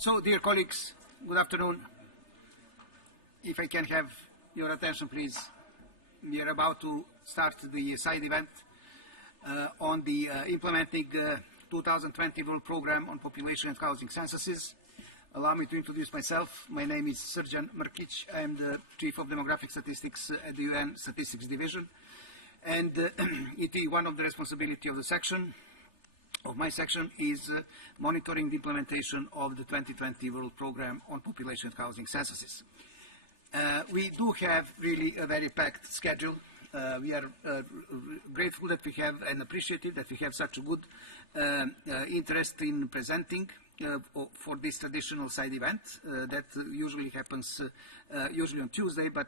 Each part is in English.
So, dear colleagues, good afternoon. If I can have your attention, please. We are about to start the side event on the implementing 2020 World Program on Population and Housing Censuses. Allow me to introduce myself. My name is Srđan Mrkić. I am the Chief of Demographic Statistics at the UN Statistics Division. And it is one of the responsibility of the section. Of my section is monitoring the implementation of the 2020 World Program on Population and Housing Censuses. We do have really a very packed schedule. We are grateful that we have and appreciative that we have such a good interest in presenting for this traditional side event that usually happens usually on Tuesday, but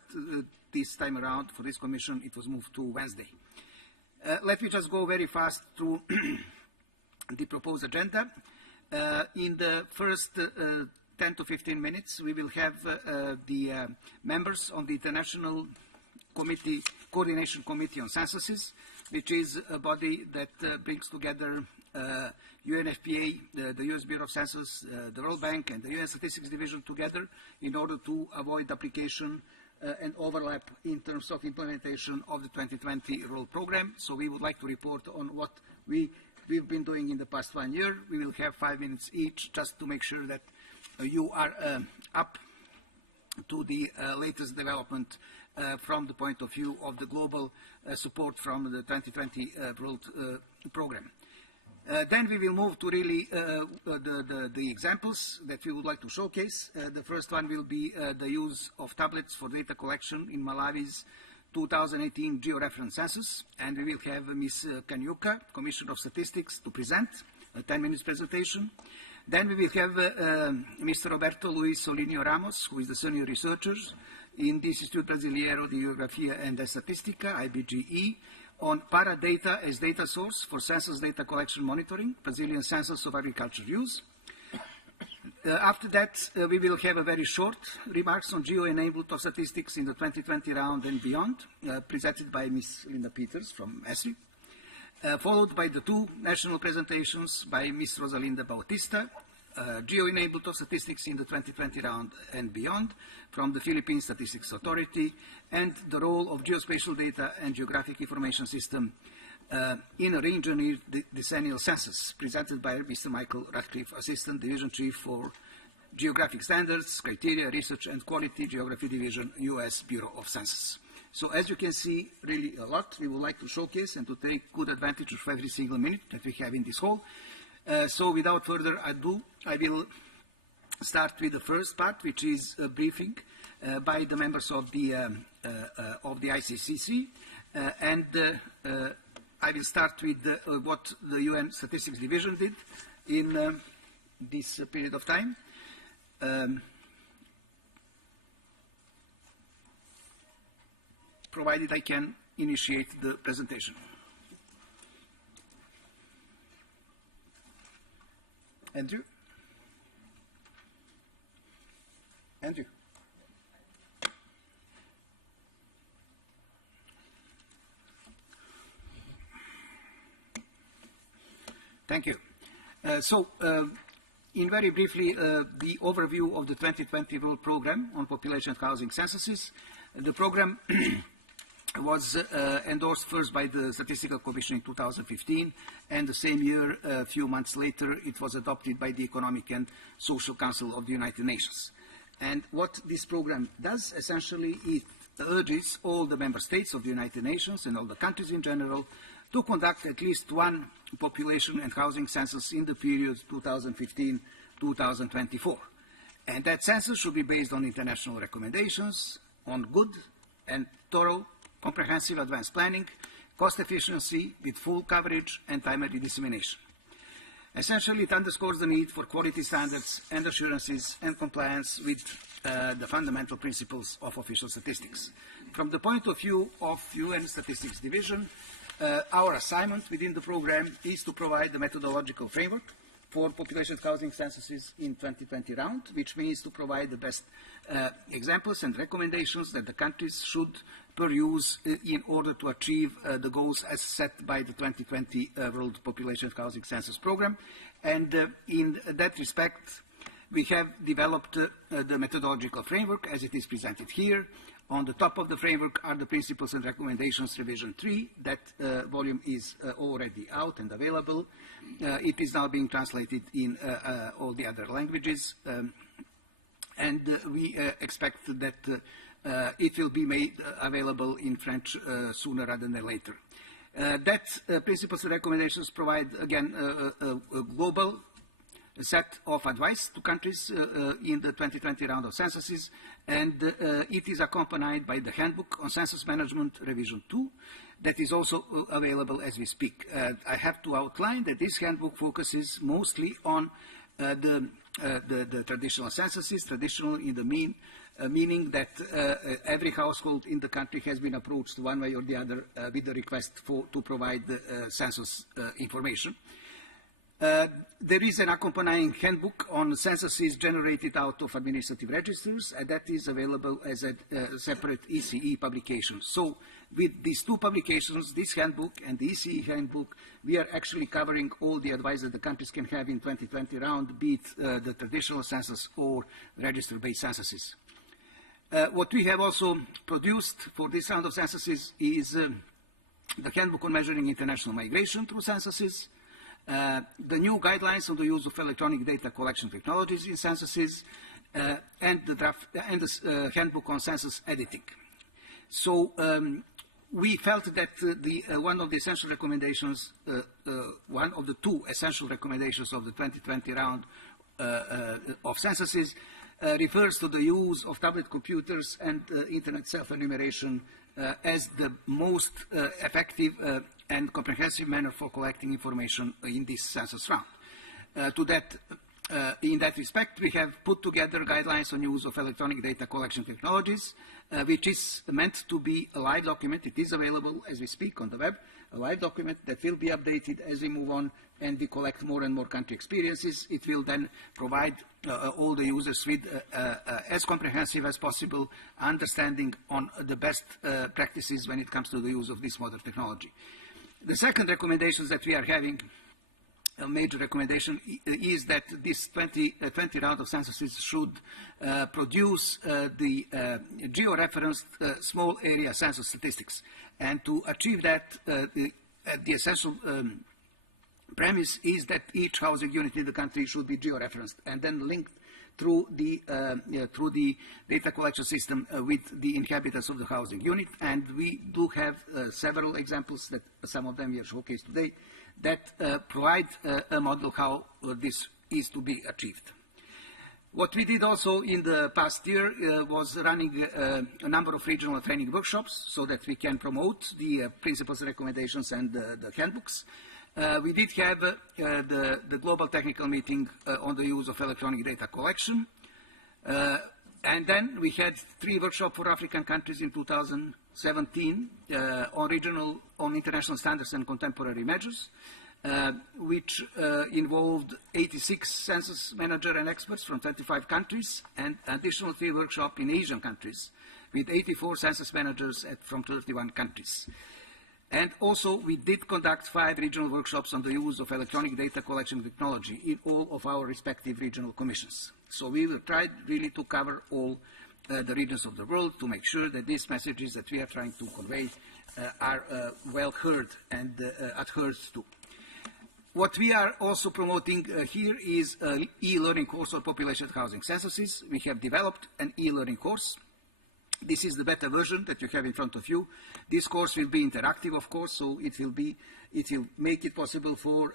this time around for this commission it was moved to Wednesday. Let me just go very fast through the proposed agenda. In the first 10 to 15 minutes, we will have the members on the International Coordination Committee on Censuses, which is a body that brings together UNFPA, the US Bureau of Census, the World Bank, and the UN Statistics Division together in order to avoid application and overlap in terms of implementation of the 2020 World Program. So we would like to report on what we've been doing in the past 1 year. We will have 5 minutes each just to make sure that you are up to the latest development from the point of view of the global support from the 2020 World Program. Then we will move to really the examples that we would like to showcase. The first one will be the use of tablets for data collection in Malawi's 2018 georeference census, and we will have Ms. Kanyuka, Commissioner of Statistics, to present a 10-minute presentation. Then we will have Mr. Roberto Luis Solinio Ramos, who is the senior researcher in the Instituto Brasileiro de Geografia and Estatística, IBGE, on paradata as data source for census data collection monitoring, Brazilian Census of Agriculture Use. After that, we will have a very short remarks on geo-enabled of statistics in the 2020 round and beyond, presented by Ms. Linda Peters from ESRI, followed by the 2 national presentations by Ms. Rosalinda Bautista, geo-enabled of statistics in the 2020 round and beyond from the Philippine Statistics Authority, and the role of geospatial data and geographic information system in a re-engineered decennial census, presented by Mr. Michael Radcliffe, Assistant Division Chief for Geographic Standards, Criteria, Research and Quality, Geography Division, U.S. Bureau of Census. So as you can see, really a lot we would like to showcase and to take good advantage of every single minute that we have in this hall. So without further ado, I will start with the first part, which is a briefing by the members of the ICCC, and I will start with what the UN Statistics Division did in this period of time. Provided I can initiate the presentation. Andrew? Andrew? Thank you. In very briefly, the overview of the 2020 World Program on Population and Housing Censuses. The program was endorsed first by the Statistical Commission in 2015, and the same year, a few months later, it was adopted by the Economic and Social Council of the United Nations. And what this program does, essentially, it urges all the member states of the United Nations and all the countries in general to conduct at least one population and housing census in the period 2015-2024. And that census should be based on international recommendations, on good and thorough, comprehensive advanced planning, cost efficiency with full coverage and timely dissemination. Essentially, it underscores the need for quality standards and assurances and compliance with the fundamental principles of official statistics. From the point of view of UN Statistics Division, our assignment within the program is to provide the methodological framework for population housing censuses in 2020 round, which means to provide the best examples and recommendations that the countries should peruse in order to achieve the goals as set by the 2020 World Population Housing Census Program. And in that respect, we have developed the methodological framework as it is presented here. On the top of the framework are the principles and recommendations revision 3. That volume is already out and available. It is now being translated in all the other languages. And we expect that it will be made available in French sooner rather than later. That principles and recommendations provide, again, a global set of advice to countries in the 2020 round of censuses, and it is accompanied by the handbook on census management revision 2 that is also available as we speak. I have to outline that this handbook focuses mostly on the traditional censuses, traditional in the meaning that every household in the country has been approached one way or the other with the request to provide census information. There is an accompanying handbook on censuses generated out of administrative registers, and that is available as a separate ECE publication. So with these two publications, this handbook and the ECE handbook, we are actually covering all the advice that the countries can have in 2020 round, be it the traditional census or register-based censuses. What we have also produced for this round of censuses is the handbook on measuring international migration through censuses, the new guidelines on the use of electronic data collection technologies in censuses, and the handbook on census editing. So we felt that one of the essential recommendations, one of the two essential recommendations of the 2020 round of censuses refers to the use of tablet computers and internet self-enumeration as the most effective and comprehensive manner for collecting information in this census round. In that respect, we have put together guidelines on use of electronic data collection technologies, which is meant to be a live document. It is available as we speak on the web, a live document that will be updated as we move on and we collect more and more country experiences. It will then provide all the users with as comprehensive as possible understanding on the best practices when it comes to the use of this modern technology. The second recommendations that we are having, a major recommendation, is that this 2020 round of censuses should produce the geo-referenced small area census statistics. And to achieve that, the essential premise is that each housing unit in the country should be geo-referenced and then linked through the data collection system with the inhabitants of the housing unit. And we do have several examples, that some of them we are showcased today, that provide a model how this is to be achieved. What we did also in the past year was running a number of regional training workshops so that we can promote the principles, recommendations, and the handbooks. We did have the global technical meeting on the use of electronic data collection. And then we had 3 workshops for African countries in 2017 on international standards and contemporary measures, which involved 86 census managers and experts from 25 countries, and additional 3 workshops in Asian countries with 84 census managers from 31 countries. And also, we did conduct 5 regional workshops on the use of electronic data collection technology in all of our respective regional commissions. So we will try really to cover all the regions of the world to make sure that these messages that we are trying to convey are well heard and adhered to. What we are also promoting here is an e-learning course on population housing censuses. We have developed an e-learning course. This is the beta version that you have in front of you. This course will be interactive, of course, so it will make it possible for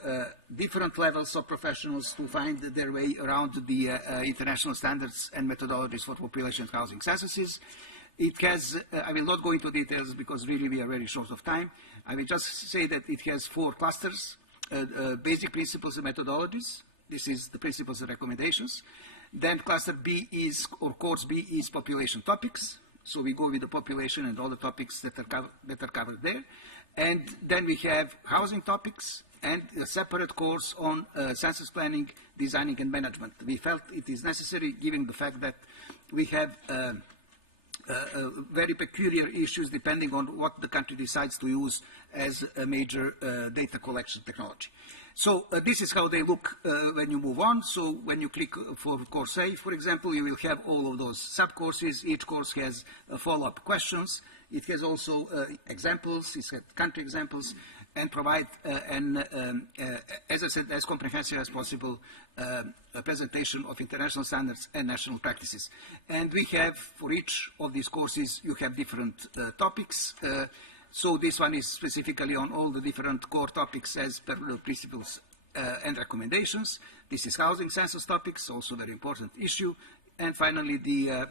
different levels of professionals to find their way around the international standards and methodologies for population housing censuses. It has, I will not go into details because really we are very short of time. I will just say that it has 4 clusters, basic principles and methodologies. This is the principles and recommendations. Then cluster B is, or course B is population topics. So we go with the population and all the topics that are covered there. And then we have housing topics and a separate course on census planning, designing, and management. We felt it is necessary, given the fact that we have very peculiar issues depending on what the country decides to use as a major data collection technology. So this is how they look when you move on. So when you click for course A, for example, you will have all of those sub-courses. Each course has follow-up questions. It has also examples, it's got country examples, and provide, as I said, as comprehensive as possible, a presentation of international standards and national practices. And we have, for each of these courses, you have different topics. So this one is specifically on all the different core topics as per the principles and recommendations. This is housing census topics, also a very important issue. And finally, the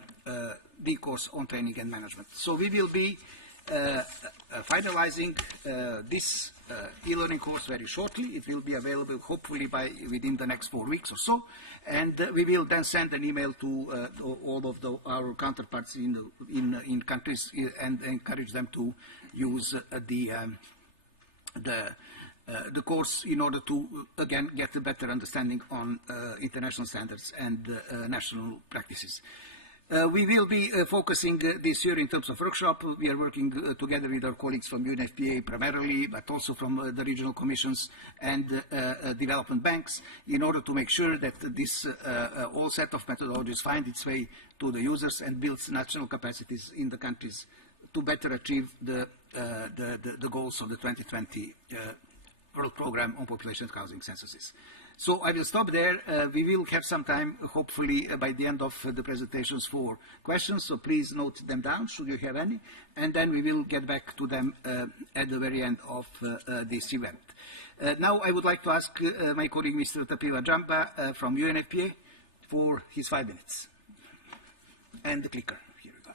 course on training and management. So we will be finalizing this e-learning course very shortly. It will be available hopefully within the next 4 weeks or so. And we will then send an email to all of our counterparts in countries and encourage them to use the course in order to, again, get a better understanding on international standards and national practices. We will be focusing this year in terms of workshop. We are working together with our colleagues from UNFPA primarily, but also from the regional commissions and development banks in order to make sure that this whole set of methodologies find its way to the users and builds national capacities in the countries to better achieve the goals of the 2020 World Programme on Population and Housing Censuses. So I will stop there. We will have some time, hopefully by the end of the presentations, for questions. So please note them down, should you have any. And then we will get back to them at the very end of this event. Now I would like to ask my colleague, Mr. Tapiwa Jamba from UNFPA, for his 5 minutes. And the clicker. Here we go.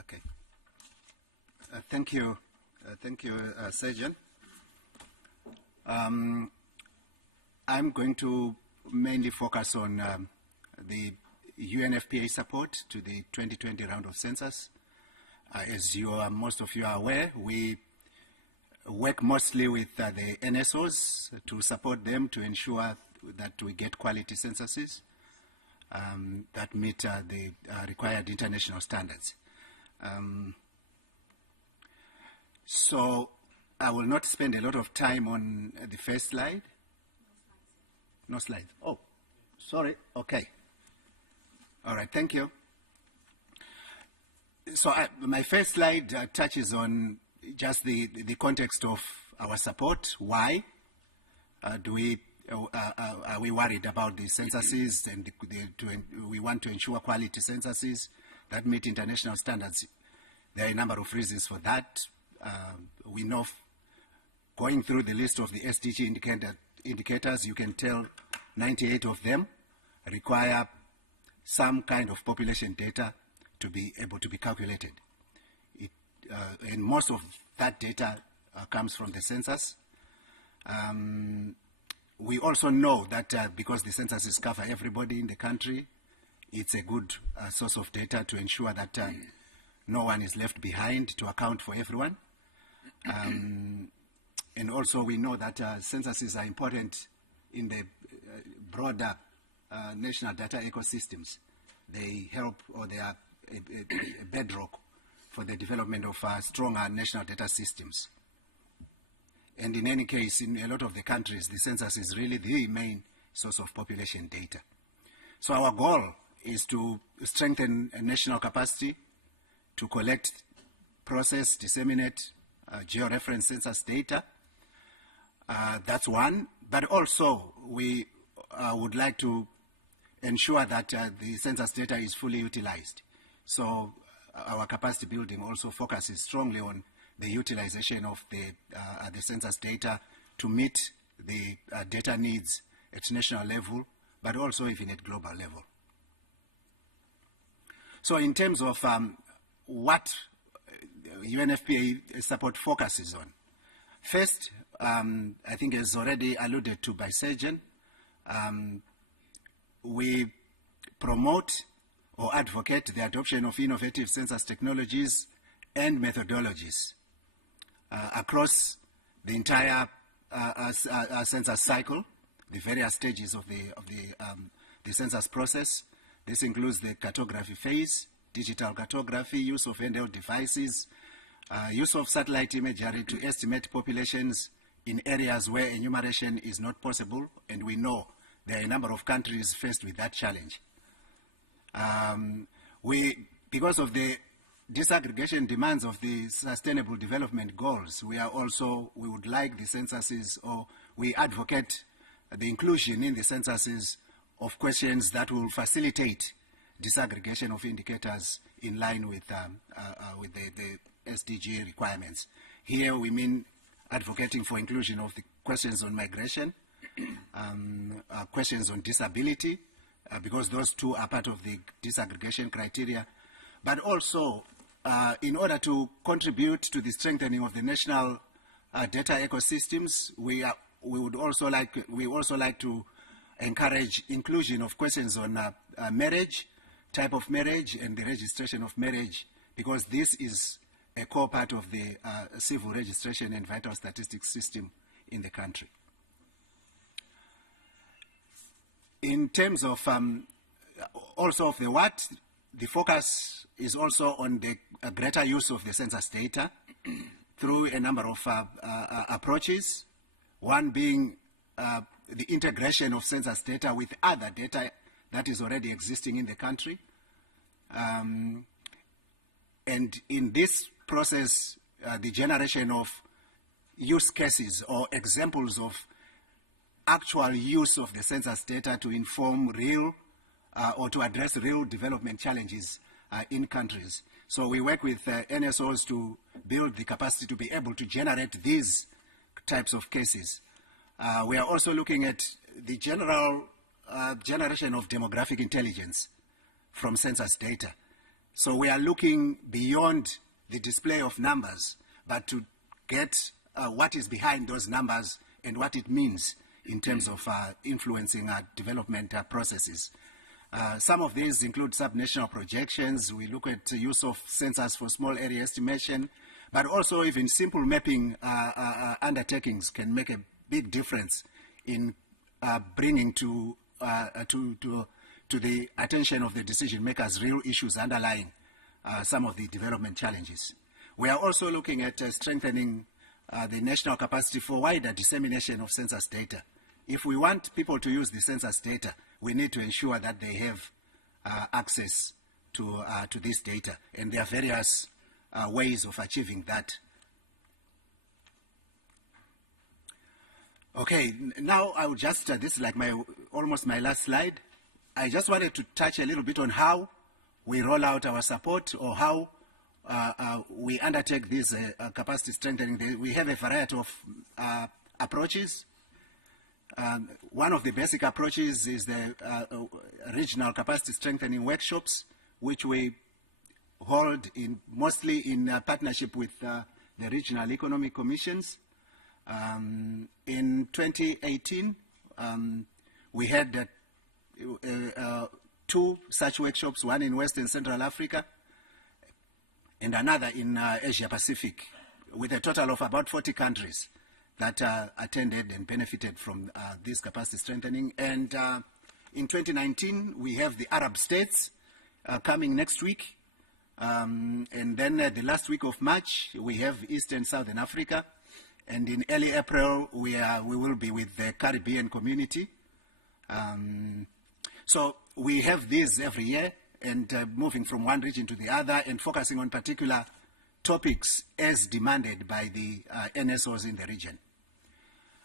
Okay. Thank you. Thank you, Sergeant. I'm going to mainly focus on the UNFPA support to the 2020 round of census. As most of you are aware, we work mostly with the NSOs to support them to ensure that we get quality censuses that meet the required international standards. So I will not spend a lot of time on the first slide. No slides. Oh, sorry. Okay. All right. Thank you. So my first slide touches on just the context of our support. Why are we worried about the censuses, and we want to ensure quality censuses that meet international standards? There are a number of reasons for that. We know, going through the list of the SDG indicators, you can tell 98 of them require some kind of population data to be able to be calculated. And most of that data comes from the census. We also know that because the censuses cover everybody in the country, it's a good source of data to ensure that no one is left behind, to account for everyone. And also we know that censuses are important in the broader national data ecosystems. They help, or they are a bedrock for the development of stronger national data systems. And in any case, in a lot of the countries, the census is really the main source of population data. So our goal is to strengthen a national capacity to collect, process, disseminate georeference census data. That's one. But also, we would like to ensure that the census data is fully utilized. So our capacity building also focuses strongly on the utilization of the census data to meet the data needs at national level, but also even at global level. So in terms of what UNFPA support focuses on, first, I think as already alluded to by Sergeant, we promote or advocate the adoption of innovative census technologies and methodologies across the entire census cycle, the various stages of the census process. This includes the cartography phase, digital cartography, use of handheld devices, use of satellite imagery to estimate populations in areas where enumeration is not possible, and we know there are a number of countries faced with that challenge. Because of the disaggregation demands of the Sustainable Development Goals, we would like the censuses, or we advocate the inclusion in the censuses of questions that will facilitate disaggregation of indicators in line with the SDG requirements. Here we mean advocating for inclusion of the questions on migration, questions on disability, because those two are part of the disaggregation criteria, but also in order to contribute to the strengthening of the national data ecosystems, we would also like to encourage inclusion of questions on marriage, type of marriage, and the registration of marriage, because this is a core part of the civil registration and vital statistics system in the country. In terms of also of the what, the focus is also on the greater use of the census data through a number of approaches, one being the integration of census data with other data that is already existing in the country. And in this process, the generation of use cases or examples of actual use of the census data to inform real or to address real development challenges in countries. So we work with NSOs to build the capacity to be able to generate these types of cases. We are also looking at the general generation of demographic intelligence from census data. So we are looking beyond the display of numbers, but to get what is behind those numbers and what it means in terms of influencing development processes. Some of these include subnational projections. We look at the use of census for small area estimation, but also even simple mapping undertakings can make a big difference in bringing to the attention of the decision makers real issues underlying some of the development challenges. We are also looking at strengthening the national capacity for wider dissemination of census data. If we want people to use the census data, we need to ensure that they have access to this data, and there are various ways of achieving that. Okay, now I will just, this is like almost my last slide. I just wanted to touch a little bit on how we roll out our support, or how we undertake this capacity strengthening. We have a variety of approaches. One of the basic approaches is the regional capacity strengthening workshops, which we hold mostly in partnership with the regional economic commissions. In 2018, we had two such workshops, one in West and Central Africa and another in Asia Pacific, with a total of about 40 countries that attended and benefited from this capacity strengthening. And in 2019, we have the Arab states coming next week. And then the last week of March, we have East and Southern Africa. And in early April, we will be with the Caribbean community. So we have these every year, and moving from one region to the other and focusing on particular topics as demanded by the NSOs in the region.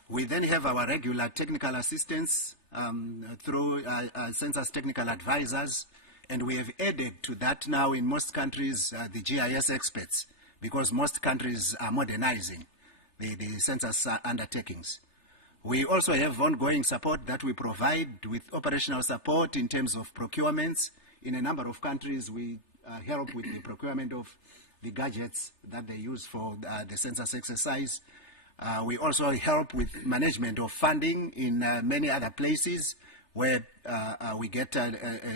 We then have our regular technical assistance through census technical advisors, and we have added to that now in most countries the GIS experts, because most countries are modernizing the census undertakings. We also have ongoing support that we provide with operational support in terms of procurements. In a number of countries, we help with the procurement of the gadgets that they use for the census exercise. We also help with management of funding in many other places where we get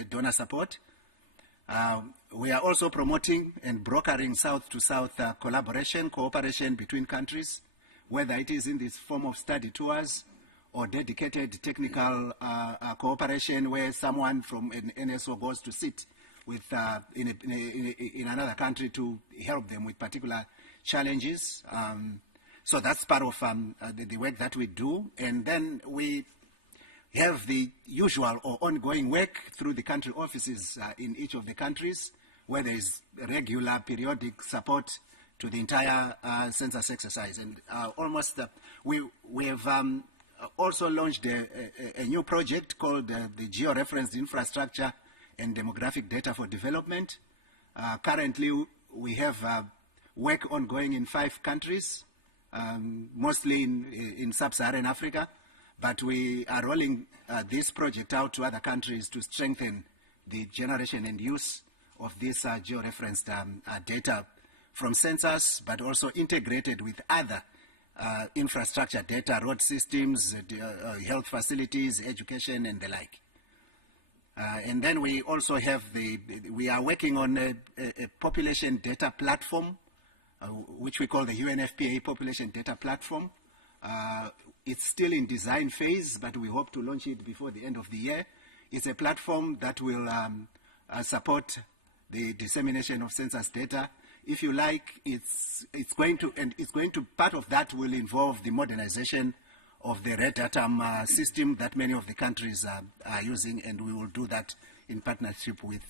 donor support. We are also promoting and brokering south-to-south cooperation between countries, whether it is in this form of study tours or dedicated technical cooperation where someone from an NSO goes to sit with in another country to help them with particular challenges. So that's part of the work that we do. And then we have the usual or ongoing work through the country offices in each of the countries, where there is regular periodic support to the entire census exercise. And we have also launched a new project called the Georeferenced Infrastructure and Demographic Data for Development. Currently, we have work ongoing in 5 countries, mostly in sub-Saharan Africa, but we are rolling this project out to other countries to strengthen the generation and use of this georeferenced data from census, but also integrated with other infrastructure data, road systems, health facilities, education, and the like. And then we also have we are working on a population data platform, which we call the UNFPA Population Data Platform. It's still in design phase, but we hope to launch it before the end of the year. It's a platform that will support the dissemination of census data. If you like, part of that will involve the modernization of the red datum system that many of the countries are using, and we will do that in partnership with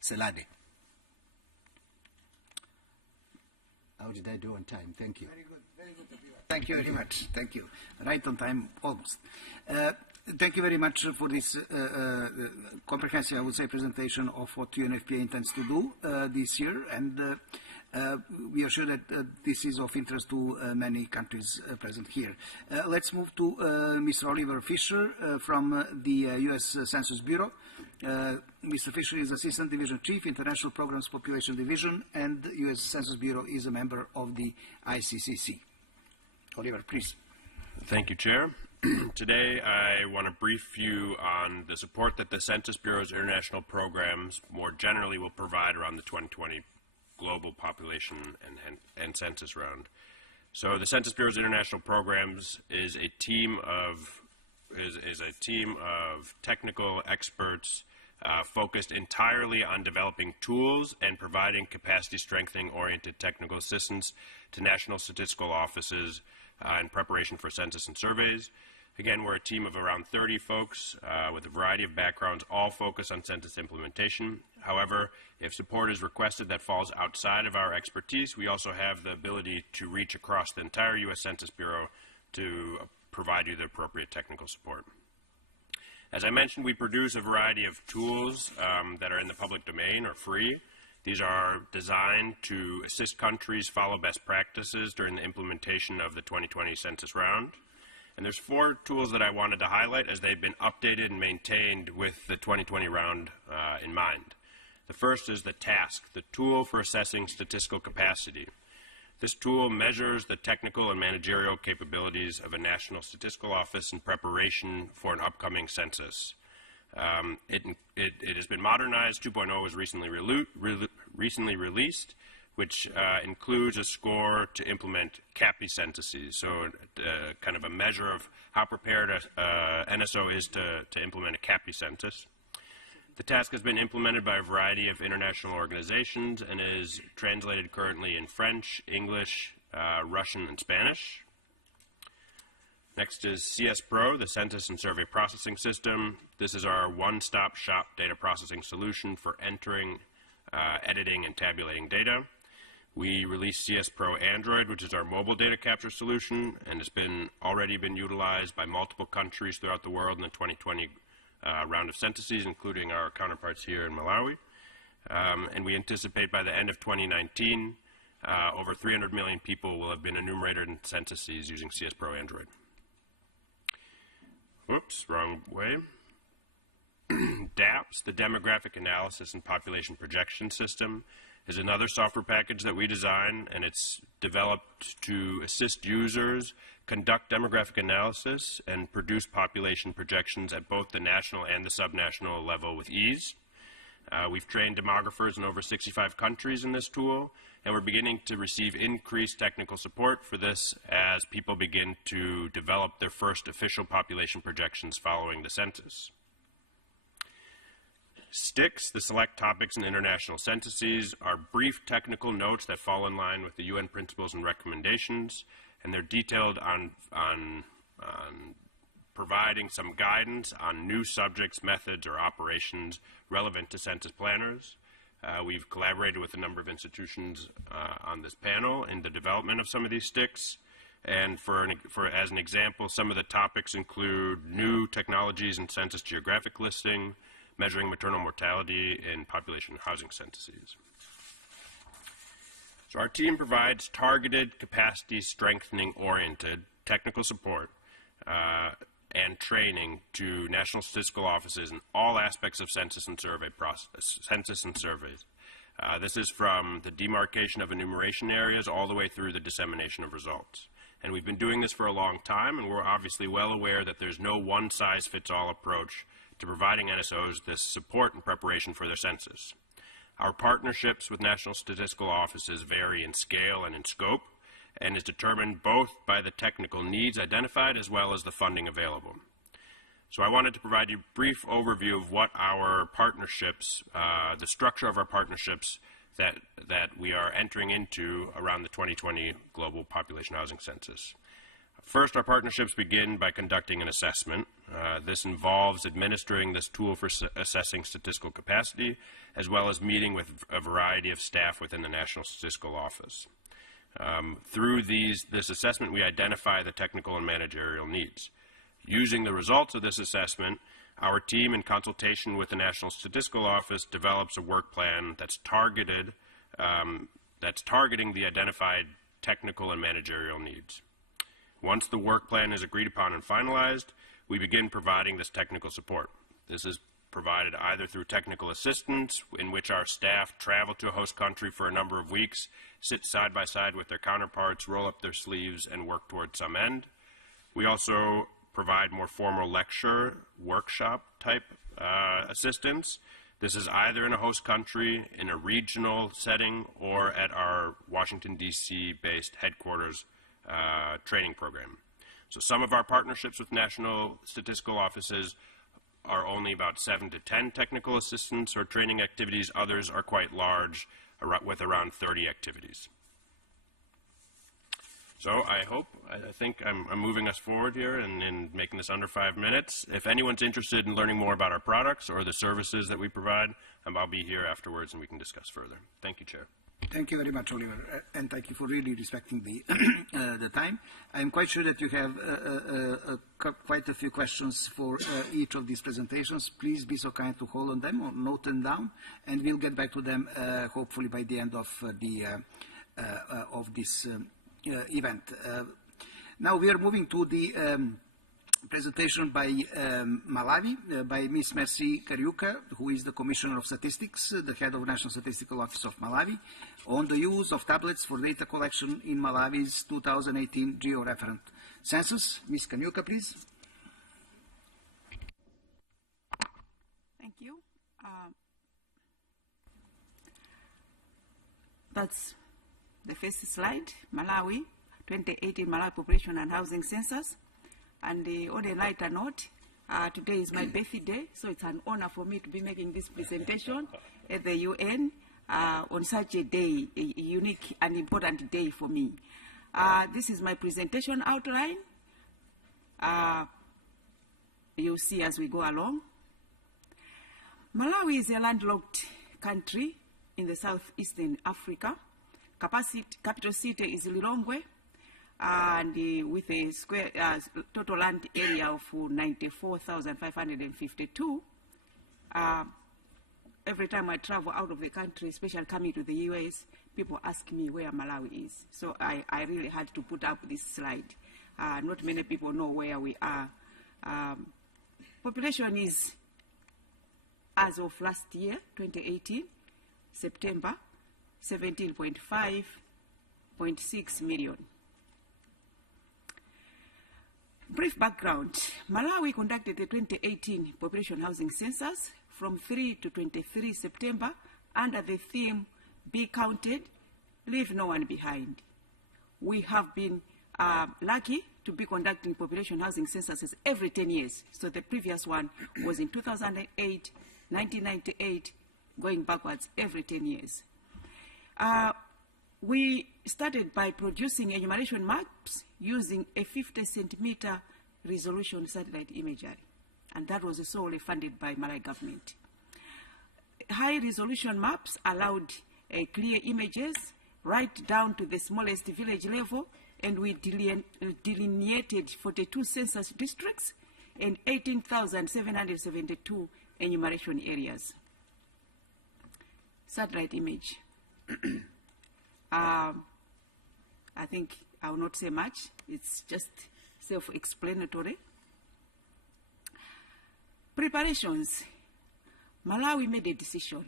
CELADE. How did I do on time? Thank you. Very good, very good. Thank you very much. Thank you. Right on time, almost. Thank you very much for this comprehensive, I would say, presentation of what UNFPA intends to do this year, and we are sure that this is of interest to many countries present here. Let's move to Mr. Oliver Fisher from the U.S. Census Bureau. Mr. Fisher is Assistant Division Chief, International Programs Population Division, and U.S. Census Bureau is a member of the ICCC. Oliver, please. Thank you, Chair. Today, I want to brief you on the support that the Census Bureau's international programs more generally will provide around the 2020 global population and census round. So the Census Bureau's international programs is a team of technical experts focused entirely on developing tools and providing capacity strengthening oriented technical assistance to national statistical offices in preparation for census and surveys. Again, we're a team of around 30 folks with a variety of backgrounds, all focused on census implementation. However, if support is requested that falls outside of our expertise, we also have the ability to reach across the entire U.S. Census Bureau to provide you the appropriate technical support. As I mentioned, we produce a variety of tools that are in the public domain or free. These are designed to assist countries follow best practices during the implementation of the 2020 census round. And there's 4 tools that I wanted to highlight as they've been updated and maintained with the 2020 round in mind. The first is the TASK, the tool for assessing statistical capacity. This tool measures the technical and managerial capabilities of a national statistical office in preparation for an upcoming census. It has been modernized. 2.0 was recently released, which includes a score to implement CAPI censuses, so kind of a measure of how prepared a NSO is to implement a CAPI census. The task has been implemented by a variety of international organizations and is translated currently in French, English, Russian, and Spanish. Next is CS Pro, the Census and Survey Processing System. This is our one-stop shop data processing solution for entering, editing, and tabulating data. We released CS Pro Android, which is our mobile data capture solution, and it's already been utilized by multiple countries throughout the world in the 2020 round of censuses, including our counterparts here in Malawi. And we anticipate by the end of 2019, over 300 million people will have been enumerated in censuses using CS Pro Android. Whoops, wrong way. DAPS, the Demographic Analysis and Population Projection System, is another software package that we design, and it's developed to assist users conduct demographic analysis and produce population projections at both the national and the subnational level with ease. We've trained demographers in over 65 countries in this tool, and we're beginning to receive increased technical support for this as people begin to develop their first official population projections following the census. STICs, the Select Topics in International Censuses, are brief technical notes that fall in line with the UN principles and recommendations, and they're detailed on providing some guidance on new subjects, methods, or operations relevant to census planners. We've collaborated with a number of institutions on this panel in the development of some of these STICs. And as an example, some of the topics include new technologies in census geographic listing, measuring maternal mortality in population housing censuses. So our team provides targeted, capacity strengthening oriented technical support and training to national statistical offices in all aspects of census and survey process, census and surveys. This is from the demarcation of enumeration areas all the way through the dissemination of results. And we've been doing this for a long time, and we're obviously well aware that there's no one-size-fits-all approach to providing NSOs this support and preparation for their census. Our partnerships with national statistical offices vary in scale and in scope, and is determined both by the technical needs identified as well as the funding available. So I wanted to provide you a brief overview of what our partnerships, the structure of our partnerships that we are entering into around the 2020 Global Population Housing Census. First, our partnerships begin by conducting an assessment. This involves administering this tool for assessing statistical capacity, as well as meeting with a variety of staff within the National Statistical Office. Through this assessment, we identify the technical and managerial needs. Using the results of this assessment, our team, in consultation with the National Statistical Office, develops a work plan that's targeting the identified technical and managerial needs. Once the work plan is agreed upon and finalized, we begin providing this technical support. This is provided either through technical assistance, in which our staff travel to a host country for a number of weeks, sit side by side with their counterparts, roll up their sleeves, and work towards some end. We also provide more formal lecture, workshop type assistance. This is either in a host country, in a regional setting, or at our Washington, D.C. based headquarters training program. So some of our partnerships with national statistical offices are only about 7 to 10 technical assistance or training activities. Others are quite large, with around 30 activities. So I think I'm moving us forward here and making this under 5 minutes. If anyone's interested in learning more about our products or the services that we provide, I'll be here afterwards and we can discuss further. Thank you, Chair. Thank you very much, Oliver, and thank you for really respecting the the time. I'm quite sure that you have quite a few questions for each of these presentations. Please be so kind to hold on them or note them down, and we'll get back to them hopefully by the end of this event. Now we are moving to the presentation by Malawi, by Ms. Mercy Kariuka, who is the Commissioner of Statistics, the head of National Statistical Office of Malawi, on the use of tablets for data collection in Malawi's 2018 geo-referent census. Ms. Kariuka, please. Thank you. That's the first slide, Malawi, 2018 Malawi Population and Housing Census. And on a lighter note, today is my birthday, so it's an honor for me to be making this presentation at the UN on such a day, a unique and important day for me. This is my presentation outline. You'll see as we go along. Malawi is a landlocked country in the southeastern Africa. Capital city is Lilongwe, and with a square total land area of 94,552. Every time I travel out of the country, especially coming to the US, people ask me where Malawi is. So I really had to put up this slide. Not many people know where we are. Population is, as of last year, 2018, September, 17.5.6 million. Brief background. Malawi conducted the 2018 population housing census from 3 to 23 September under the theme, Be Counted, Leave No One Behind. We have been lucky to be conducting population housing censuses every 10 years. So the previous one was in 2008, 1998, going backwards every 10 years. We started by producing enumeration maps using a 50 centimeter resolution satellite imagery, and that was solely funded by Malawi government. High resolution maps allowed clear images right down to the smallest village level, and we delineated 42 census districts and 18,772 enumeration areas. Satellite image. I think I will not say much. It's just self-explanatory. Preparations. Malawi made a decision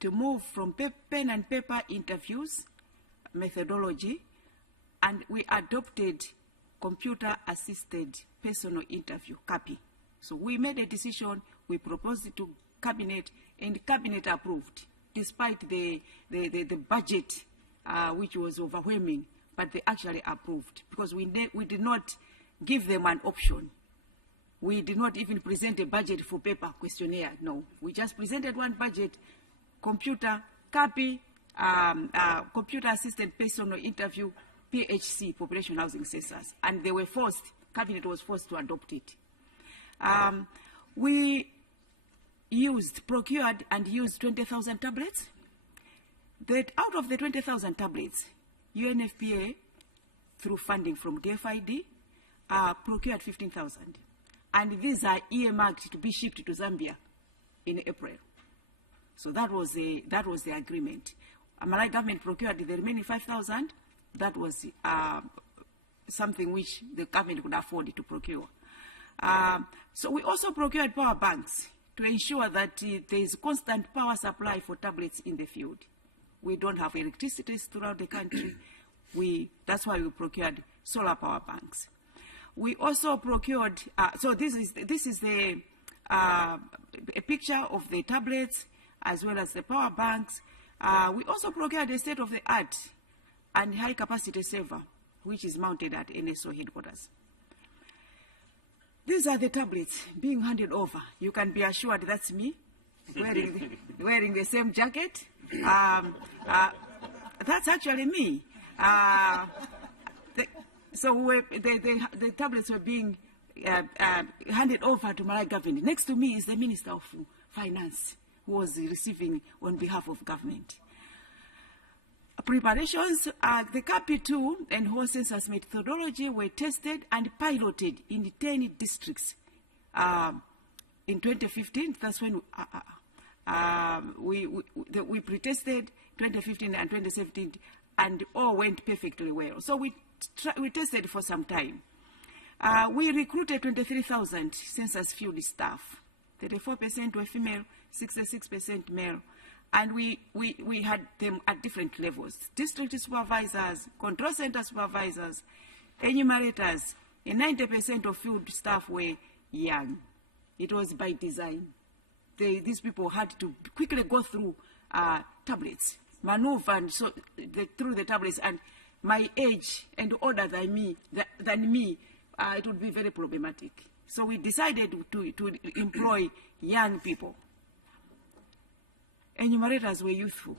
to move from pen and paper interviews methodology, and we adopted computer-assisted personal interview, CAPI. So we made a decision, we proposed it to Cabinet, and Cabinet approved, despite the budget, which was overwhelming, but they actually approved, because we did not give them an option. We did not even present a budget for paper questionnaire, no. We just presented one budget, computer, CAPI, computer-assisted personal interview, PHC, Population Housing Census, and they were forced, Cabinet was forced to adopt it. We procured and used 20,000 tablets. That out of the 20,000 tablets, UNFPA, through funding from DFID, procured 15,000. And these are earmarked to be shipped to Zambia in April. So that was the agreement. Malawi government procured the remaining 5,000. That was something which the government could afford to procure. So we also procured power banks to ensure that there is constant power supply for tablets in the field. We don't have electricity throughout the country. That's why we procured solar power banks. We also procured, so this is a picture of the tablets as well as the power banks. We also procured a state-of-the-art and high-capacity server, which is mounted at NSO headquarters. These are the tablets being handed over. You can be assured that's me, wearing the same jacket. That's actually me. The tablets were being handed over to Malawi government. Next to me is the Minister of Finance, who was receiving on behalf of government. Preparations, the CAPI2 and whole census methodology were tested and piloted in 10 districts. In 2015, that's when we pre-tested 2015 and 2017, and all went perfectly well. So we tested for some time. We recruited 23,000 census field staff. 34% were female, 66% male. And we had them at different levels. District supervisors, control center supervisors, enumerators, and 90% of field staff were young. It was by design. These people had to quickly go through tablets, maneuver and through the tablets, and my age and older than me, it would be very problematic. So we decided to employ young people. Enumerators were youthful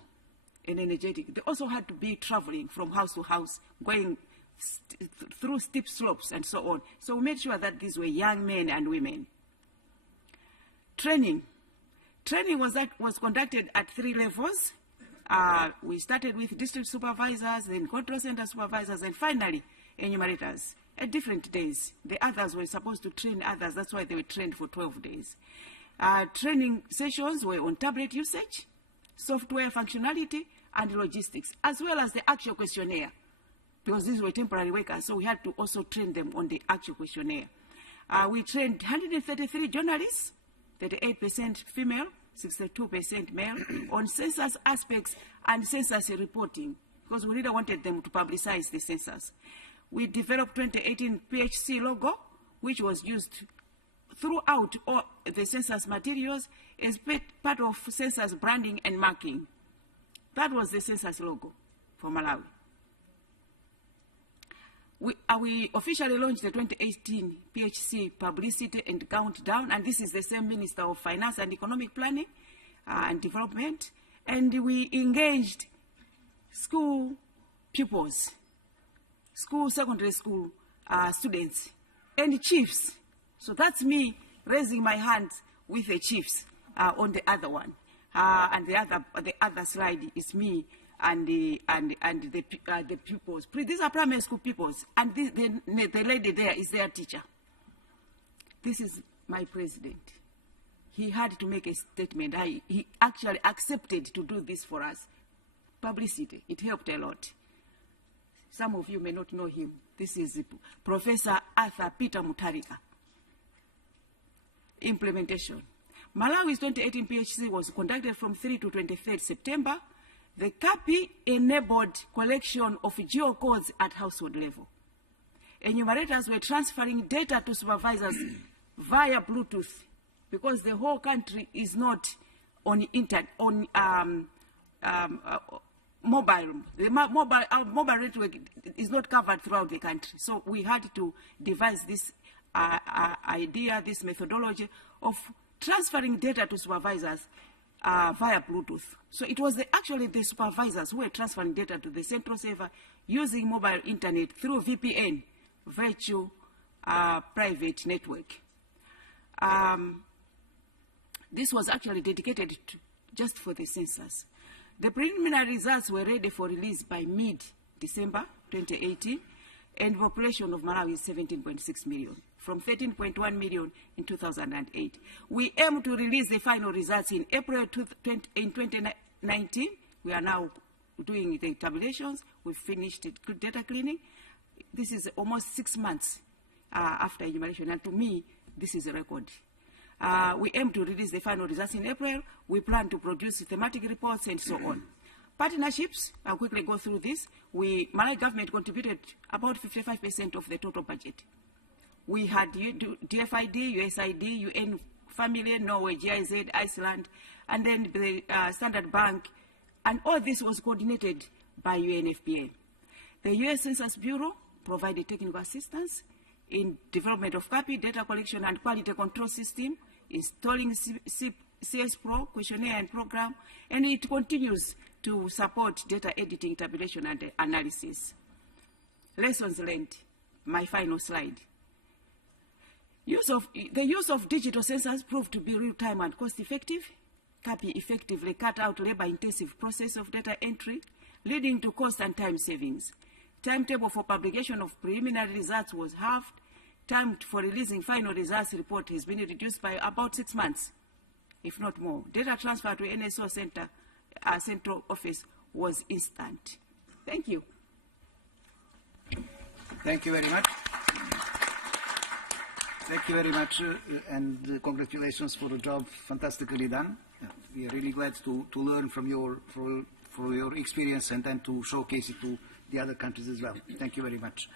and energetic. They also had to be traveling from house to house, going through steep slopes and so on. So we made sure that these were young men and women. Training was conducted at 3 levels. We started with district supervisors, then control center supervisors, and finally enumerators at different days. The others were supposed to train others. That's why they were trained for 12 days. Training sessions were on tablet usage, software functionality, and logistics, as well as the actual questionnaire, because these were temporary workers, so we had to also train them on the actual questionnaire. We trained 133 journalists, 38% female, 62% male, on census aspects and census reporting, because we really wanted them to publicize the census. We developed 2018 PHC logo, which was used throughout all the census materials, as part of Census branding and marking. That was the Census logo for Malawi. We officially launched the 2018 PHC Publicity and Countdown, and this is the same Minister of Finance and Economic Planning and Development, and we engaged school pupils, secondary school students, and chiefs. So that's me raising my hand with the chiefs on the other one, and the other slide is me and the pupils. These are primary school pupils, and the lady there is their teacher. This is my president. He had to make a statement. He actually accepted to do this for us. Publicity, it helped a lot. Some of you may not know him. This is Professor Arthur Peter Mutarika. Implementation. Malawi's 2018 PHC was conducted from 3 to 23rd September. The CAPI enabled collection of geocodes at household level. Enumerators were transferring data to supervisors via Bluetooth because the whole country is not on mobile. The mobile network is not covered throughout the country. So we had to devise this idea, this methodology of transferring data to supervisors via Bluetooth. So it was actually the supervisors who were transferring data to the central server using mobile internet through VPN, virtual private network. This was actually dedicated just for the census. The preliminary results were ready for release by mid-December 2018, and the population of Malawi is 17.6 million, from 13.1 million in 2008. We aim to release the final results in April in 2019. We are now doing the tabulations. We've finished data cleaning. This is almost 6 months after enumeration, and to me, this is a record. We aim to release the final results in April. We plan to produce thematic reports and so on. Partnerships, I'll quickly go through this. Malawi government contributed about 55% of the total budget. We had DFID, USID, UN Family, Norway, GIZ, Iceland, and then the Standard Bank, and all this was coordinated by UNFPA. The US Census Bureau provided technical assistance in development of CAPI, data collection and quality control system, installing CS Pro, questionnaire and program, and it continues to support data editing, tabulation, and analysis. Lessons learned, my final slide. The use of digital sensors proved to be real-time and cost-effective. CAPI effectively cut out labor-intensive process of data entry, leading to cost and time savings. Timetable for publication of preliminary results was halved. Time for releasing final results report has been reduced by about 6 months, if not more. Data transfer to NSO central office was instant. Thank you. Thank you very much. Thank you very much, and congratulations for the job fantastically done. We are really glad to learn from your experience and then to showcase it to the other countries as well. Thank you very much.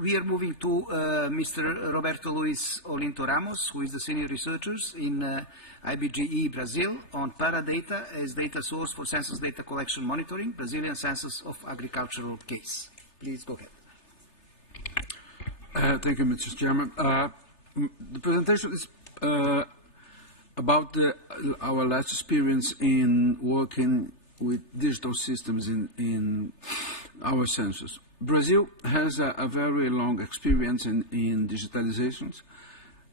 We are moving to Mr. Roberto Luis Olinto Ramos, who is the senior researcher in IBGE Brazil on paradata as data source for census data collection monitoring, Brazilian Census of Agricultural Case. Please go ahead. Thank you, Mr. Chairman. The presentation is about our last experience in working with digital systems in our census. Brazil has a very long experience in digitalizations.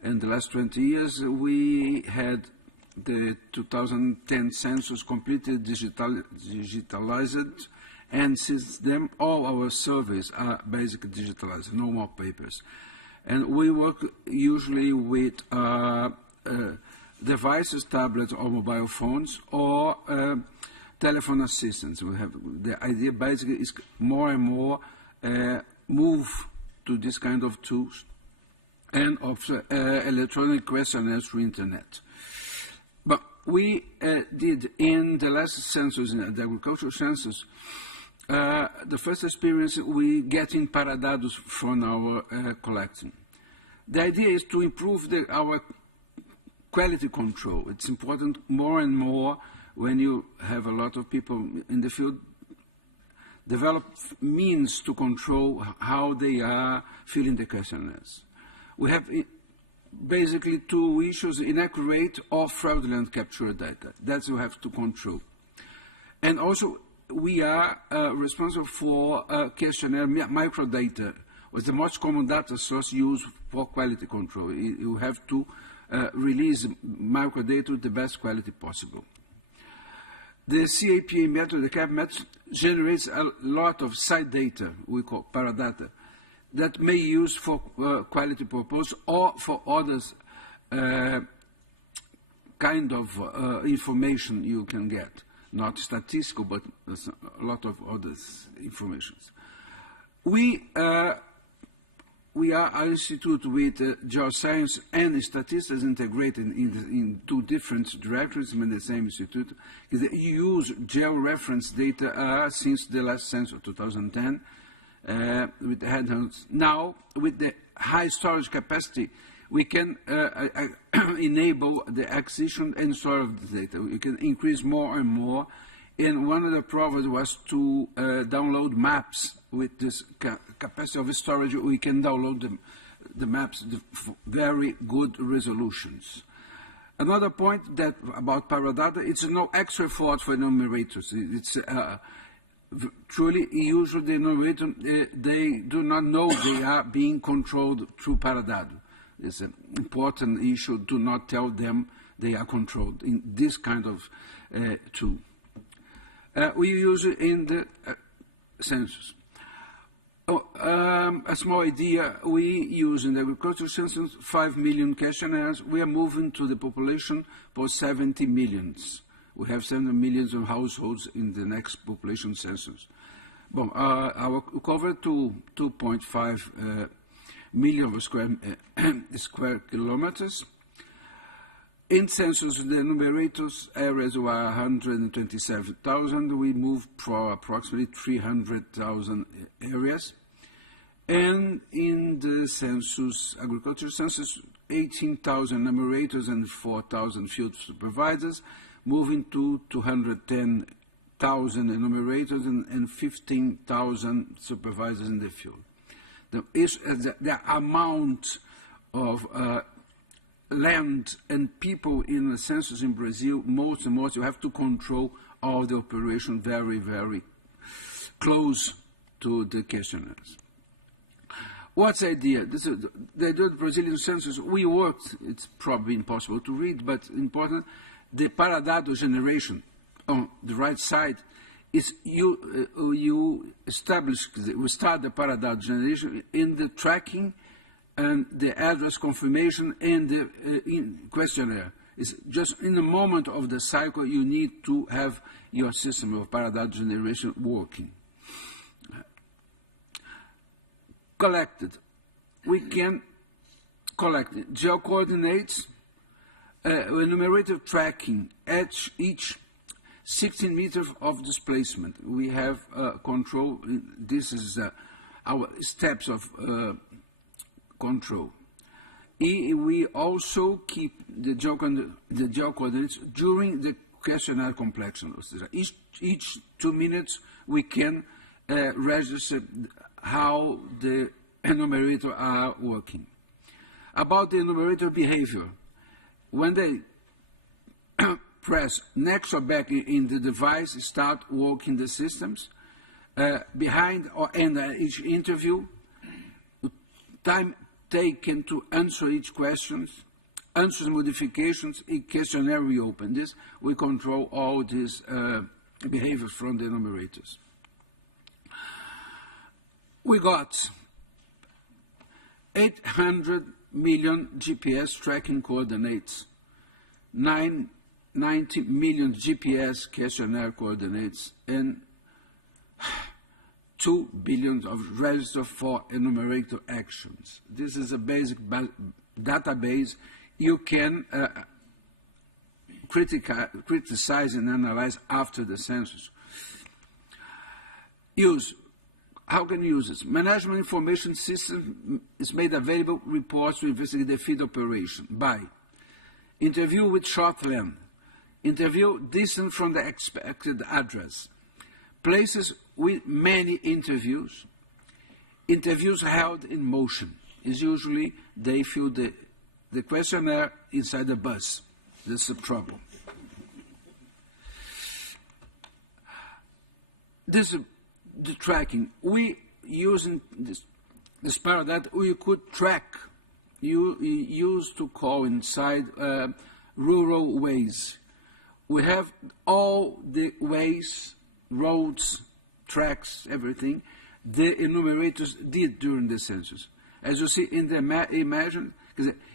In the last 20 years, we had the 2010 census completely digitalized, and since then, all our surveys are basically digitalized, no more papers. And we work usually with devices, tablets, or mobile phones, or telephone assistants. We have the idea basically is more and more move to this kind of tools and of electronic questionnaires through internet. But we did in the last census, in the agricultural census, the first experience we getting paradatas from our collecting. The idea is to improve our quality control. It's important more and more when you have a lot of people in the field develop means to control how they are filling the questionnaires. We have basically two issues: inaccurate or fraudulent captured data. That's what we have to control. And also, we are responsible for questionnaire microdata, was the most common data source used for quality control. You have to release microdata with the best quality possible. The CAPA method, the CAP method, generates a lot of side data, we call paradata, that may be used for quality purpose or for others kind of information you can get. Not statistical, but there's a lot of other information. We are an institute with geoscience and statistics integrated in two different directories in the same institute. They use georeference data since the last census, 2010, with the headhunters. Now, with the high storage capacity, we can enable the acquisition and storage of the data. We can increase more and more. And one of the problems was to download maps with this capacity of storage. We can download the maps, very good resolutions. Another point that about paradata, it's no extra effort for enumerators. It's truly, usually the enumerator, they do not know they are being controlled through paradata. It's an important issue. Do not tell them they are controlled in this kind of tool. We use it in the census. A small idea, we use in the agricultural census 5 million questionnaires. We are moving to the population for 70 millions. We have 70 millions of households in the next population census. Well, our cover to 2.5 million square kilometers. In census, the enumerators areas were 127,000. We moved for approximately 300,000 areas. And in the census, agricultural census, 18,000 enumerators and 4,000 field supervisors, moving to 210,000 enumerators and 15,000 supervisors in the field. The amount of land and people in the census in Brazil, most and most, you have to control all the operation very, very close to the questionnaires. What's the idea? This is the idea of the Brazilian census. We worked, it's probably impossible to read, but important, the paradata generation on the right side is you establish, we start the paradata generation in the tracking and the address confirmation and the questionnaire. It's just in the moment of the cycle you need to have your system of paradata generation working. Collected. We can collect geocoordinates, enumerative tracking at each 16 meters of displacement. We have control. This is our steps of control. We also keep the geocoordinates during the questionnaire completion. Each 2 minutes we can register how the enumerator are working. About the enumerator behavior, when they press next or back in the device, start working the systems, behind or end each interview, time taken to answer each question, answers modifications, a questionnaire reopen. This, we control all these behaviors from the enumerators. We got 800 million GPS tracking coordinates, 90 million GPS questionnaire coordinates, and 2 billion of registers for enumerator actions. This is a basic database you can criticize and analyze after the census. Use. How can you use this? Management information system is made available reports to investigate the field operation by interview with short length, interview distant from the expected address, places with many interviews, interviews held in motion. Is usually they fill the questionnaire inside the bus. That's the trouble. This is the tracking. We using this paradata, we could track. You used to call inside rural ways. We have all the ways, roads, tracks, everything the enumerators did during the census. As you see in the imagine,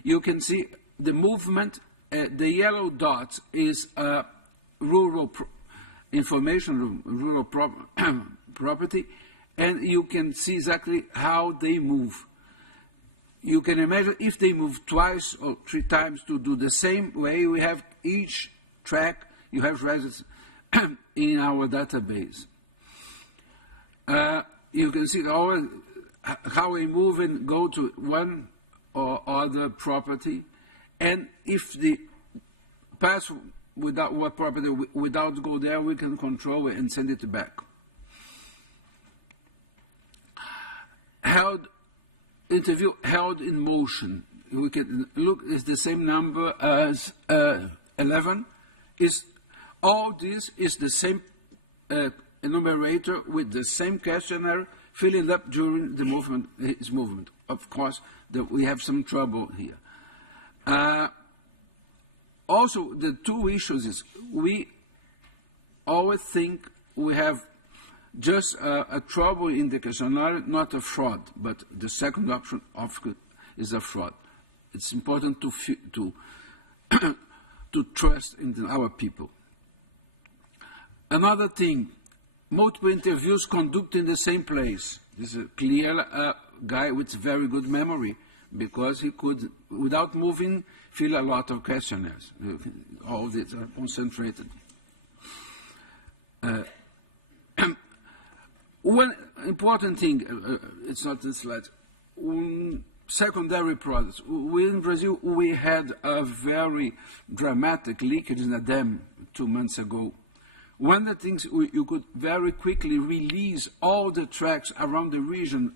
you can see the movement. The yellow dot is rural information, rural property, and you can see exactly how they move. You can imagine if they move twice or 3 times to do the same way, we have each track, you have residents in our database. You can see how we move and go to one or other property, and if the pass without what property without go there, we can control it and send it back. Interview held in motion. We can look, it's the same number as 11. All this is the same enumerator with the same questionnaire filling up during the movement, his movement. Of course, we have some trouble here. Also, the 2 issues is we always think we have just a trouble in the questionnaire, not a fraud, but the second option is a fraud. It's important to trust in our people. Another thing, multiple interviews conducted in the same place. This is a clear guy with very good memory, because he could, without moving, fill a lot of questionnaires. All these are concentrated. One important thing, it's not this slide, secondary products. In Brazil, we had a very dramatic leakage in a dam 2 months ago. One of the things you could very quickly release all the tracks around the region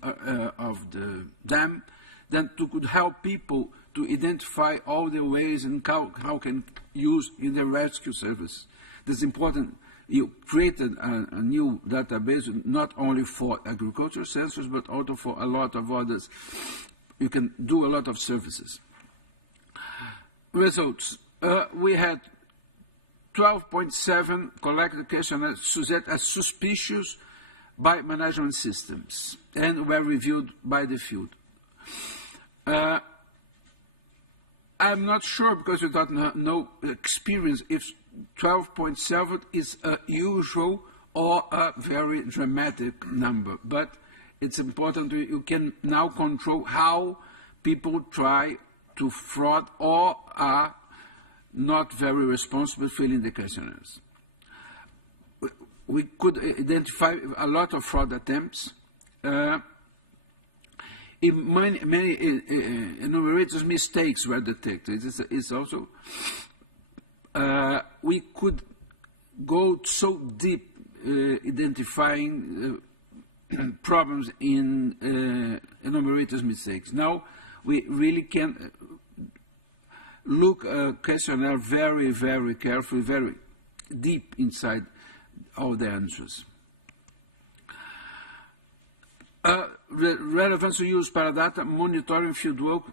of the dam, that could help people to identify all the ways and how can use in the rescue service. That's important. You created a new database not only for agriculture census, but also for a lot of others. You can do a lot of services. Results. We had 12.7 collected questionnaires as suspicious by management systems and were reviewed by the field. I'm not sure, because we don't know experience, if 12.7 is a usual or a very dramatic number. But it's important you can now control how people try to fraud or are not very responsible filling the questionnaires. We could identify a lot of fraud attempts. In many enumerators, mistakes were detected. It's also, we could go so deep identifying problems in enumerators' mistakes. Now we really can look a questionnaire very, very carefully, very deep inside all the answers. Relevance to use paradata monitoring fieldwork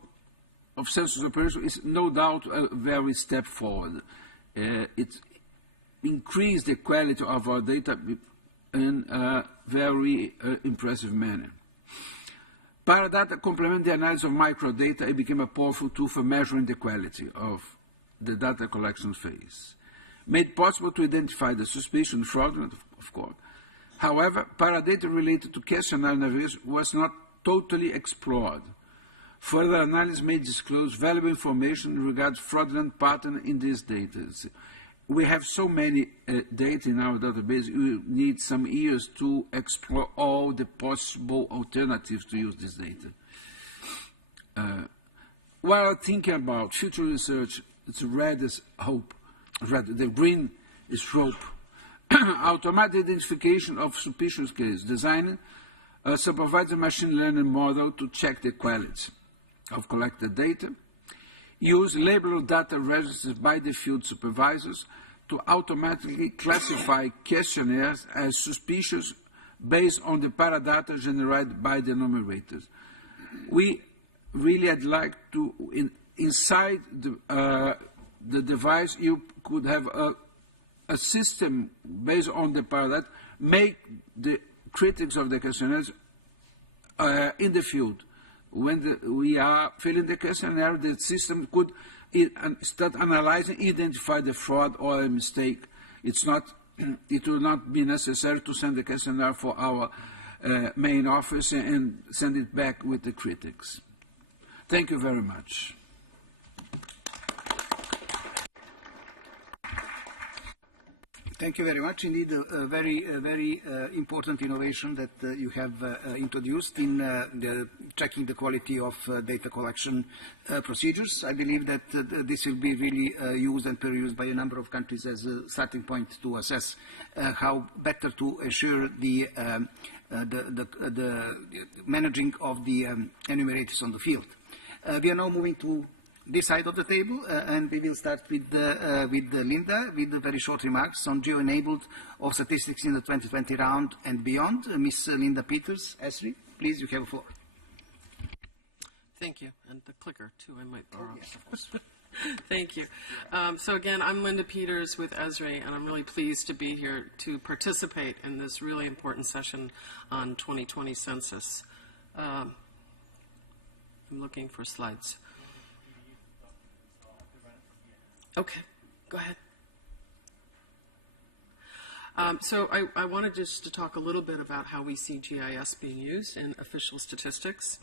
of census operations is no doubt a very step forward. It increased the quality of our data in a very impressive manner. Paradata complement the analysis of microdata. It became a powerful tool for measuring the quality of the data collection phase. Made possible to identify the suspicion, fraudulent, of course. However, paradata related to questionnaire navigation was not totally explored. Further analysis may disclose valuable information regarding fraudulent pattern in these data. We have so many data in our database, we need some years to explore all the possible alternatives to use this data. While thinking about future research, It's red is hope. Red. The green is hope. Automatic identification of suspicious cases. Design a supervised machine learning model to check the quality of collected data. Use labeled data registers by the field supervisors to automatically classify questionnaires as suspicious based on the paradata generated by the enumerators. We really would like to, inside the device, you could have a system based on the paradata, make the critics of the questionnaires in the field. When we are filling the questionnaire, the system could start analyzing, identify the fraud or a mistake. It's not, it will not be necessary to send the questionnaire for our main office and send it back with the critics. Thank you very much. Thank you very much. Indeed, a very important innovation that you have introduced in checking the quality of data collection procedures. I believe that this will be really used and perused by a number of countries as a starting point to assess how better to assure the managing of the enumerators on the field. We are now moving to this side of the table, and we will start with Linda, with the very short remarks on geo-enabled of statistics in the 2020 round and beyond. Ms. Linda Peters, ESRI, please, you have the floor. Thank you, and the clicker too, I might borrow. Oh, yes, of course. Thank you. So again, I'm Linda Peters with ESRI, and I'm really pleased to be here to participate in this really important session on 2020 census. I'm looking for slides. Okay, go ahead. So I wanted just to talk a little bit about how we see GIS being used in official statistics.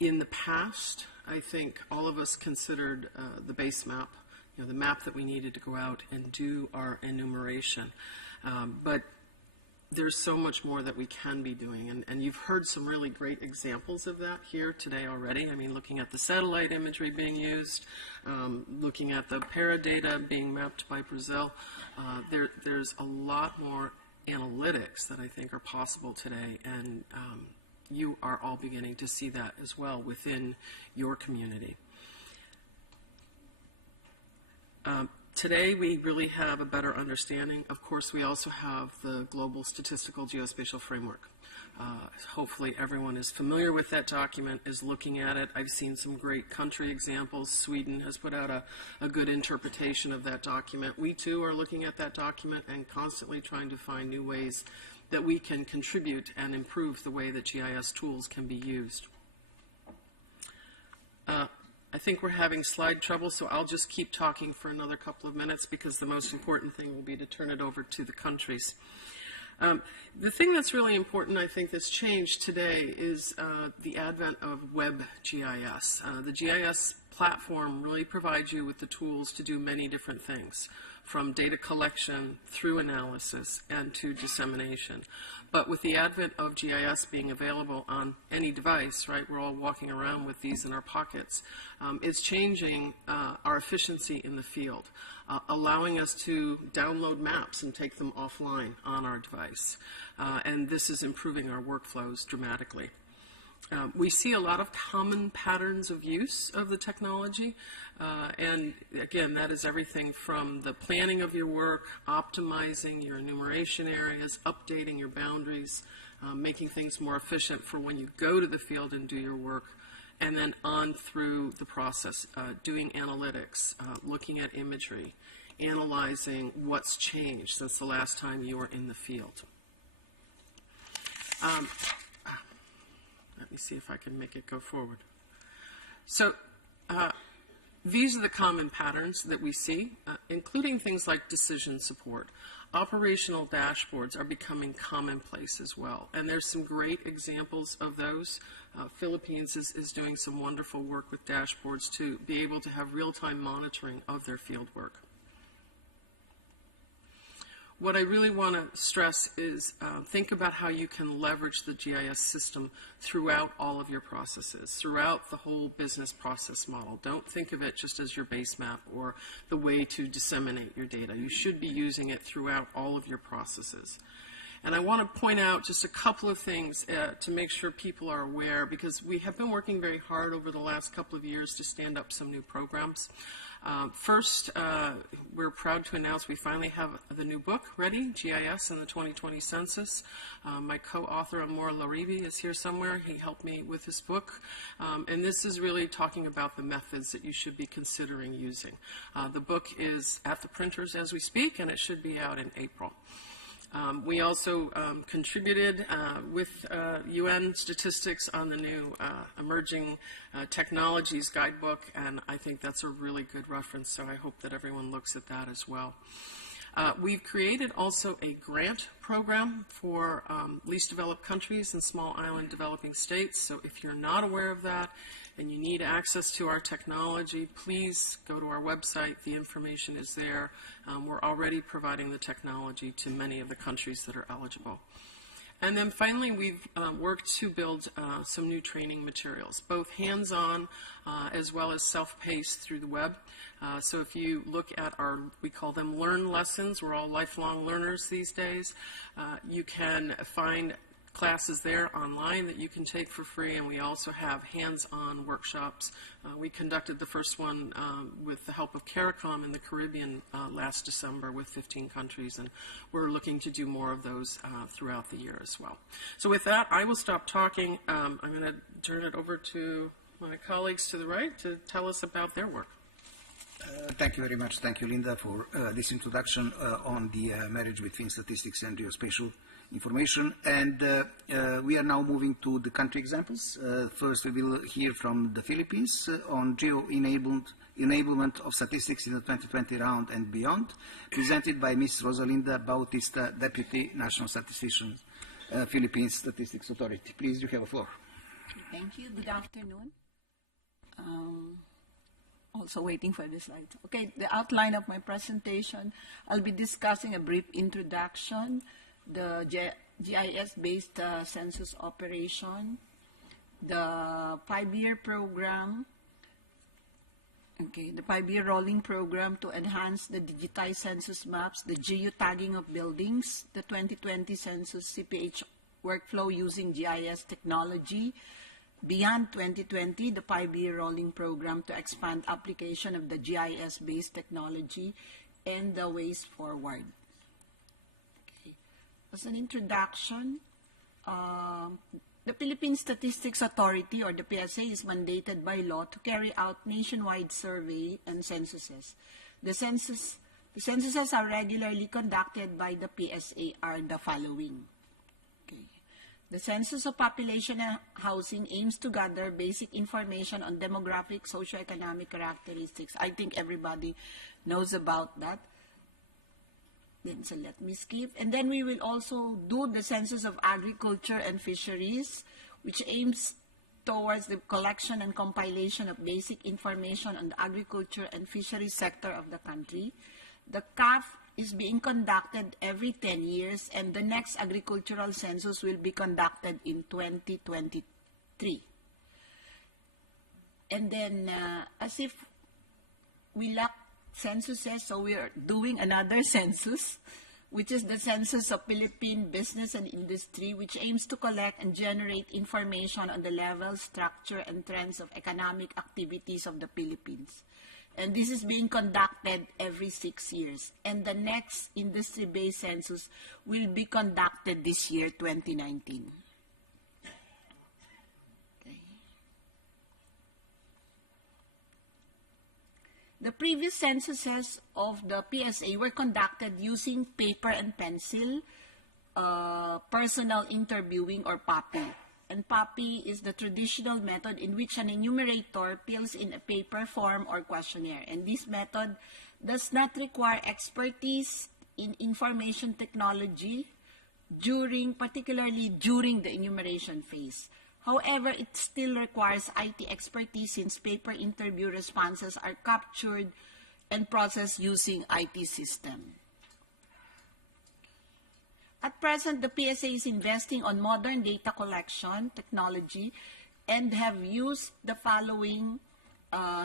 In the past, I think all of us considered the base map, the map that we needed to go out and do our enumeration. But there's so much more that we can be doing, and you've heard some really great examples of that here today already. I mean, looking at the satellite imagery being used, looking at the paradata being mapped by Brazil. There's a lot more analytics that I think are possible today, and you are all beginning to see that as well within your community. Today, we really have a better understanding. Of course, we also have the Global Statistical Geospatial Framework. Hopefully, everyone is familiar with that document, is looking at it. I've seen some great country examples. Sweden has put out a good interpretation of that document. We, too, are looking at that document and constantly trying to find new ways that we can contribute and improve the way that GIS tools can be used. I think we're having slide trouble, so I'll just keep talking for another couple of minutes because the most important thing will be to turn it over to the countries. The thing that's really important, I think, that's changed today is the advent of web GIS. The GIS platform really provides you with the tools to do many different things, from data collection through analysis and to dissemination. But with the advent of GIS being available on any device, right, we're all walking around with these in our pockets, it's changing our efficiency in the field, allowing us to download maps and take them offline on our device. And this is improving our workflows dramatically. We see a lot of common patterns of use of the technology, and again, that is everything from the planning of your work, optimizing your enumeration areas, updating your boundaries, making things more efficient for when you go to the field and do your work, and then on through the process, doing analytics, looking at imagery, analyzing what's changed since the last time you were in the field. Let me see if I can make it go forward. So these are the common patterns that we see, including things like decision support. Operational dashboards are becoming commonplace as well, and there's some great examples of those. Philippines is doing some wonderful work with dashboards to be able to have real-time monitoring of their field work. what I really want to stress is think about how you can leverage the GIS system throughout all of your processes, throughout the whole business process model. Don't think of it just as your base map or the way to disseminate your data. You should be using it throughout all of your processes. And I want to point out just a couple of things to make sure people are aware, because we have been working very hard over the last couple of years to stand up some new programs. First, we're proud to announce we finally have the new book ready, GIS and the 2020 Census. My co-author, Amor Laribi, is here somewhere. He helped me with this book. And this is really talking about the methods that you should be considering using. The book is at the printers as we speak, and it should be out in April. We also contributed with UN statistics on the new Emerging Technologies Guidebook, and I think that's a really good reference, so I hope that everyone looks at that as well. We've created also a grant program for least developed countries and small island developing states, so if you're not aware of that and you need access to our technology, please go to our website. The information is there. We're already providing the technology to many of the countries that are eligible. And then finally, we've worked to build some new training materials, both hands-on as well as self-paced through the web. So if you look at our, we call them Learn Lessons, we're all lifelong learners these days, you can find classes there online that you can take for free, and we also have hands-on workshops. We conducted the first one with the help of CARICOM in the Caribbean last December with 15 countries, and we're looking to do more of those throughout the year as well. So with that, I will stop talking. I'm going to turn it over to my colleagues to the right to tell us about their work. Thank you very much. Thank you, Linda, for this introduction on the marriage between statistics and geospatial information. And we are now moving to the country examples. First, we will hear from the Philippines on enablement of statistics in the 2020 round and beyond, presented by Ms. Rosalinda Bautista, Deputy National Statistician, Philippines Statistics Authority. Please, you have the floor. Thank you. Good afternoon. Also waiting for the slides. Okay, the outline of my presentation, I'll be discussing a brief introduction, the GIS-based census operation, the 5-year program, the 5-year rolling program to enhance the digitized census maps, the geotagging of buildings, the 2020 census CPH workflow using GIS technology, beyond 2020, the 5-year rolling program to expand application of the GIS-based technology, and the ways forward. Okay. As an introduction, the Philippine Statistics Authority, or the PSA, is mandated by law to carry out nationwide survey and censuses. The censuses are regularly conducted by the PSA are the following. The Census of Population and Housing aims to gather basic information on demographic, socioeconomic characteristics. I think everybody knows about that. Then, so let me skip. And then we will also do the Census of Agriculture and Fisheries, which aims towards the collection and compilation of basic information on the agriculture and fisheries sector of the country. The CAF is being conducted every 10 years, and the next agricultural census will be conducted in 2023. And then, as if we lack censuses, so we are doing another census, which is the Census of Philippine Business and Industry, which aims to collect and generate information on the level, structure, and trends of economic activities of the Philippines. And this is being conducted every 6 years. And the next industry-based census will be conducted this year, 2019. Okay. The previous censuses of the PSA were conducted using paper and pencil, personal interviewing, or PAPI. And PAPI is the traditional method in which an enumerator fills in a paper form or questionnaire. And this method does not require expertise in information technology, particularly during the enumeration phase. However, it still requires IT expertise since paper interview responses are captured and processed using IT system. At present, the PSA is investing on modern data collection technology and have used the following,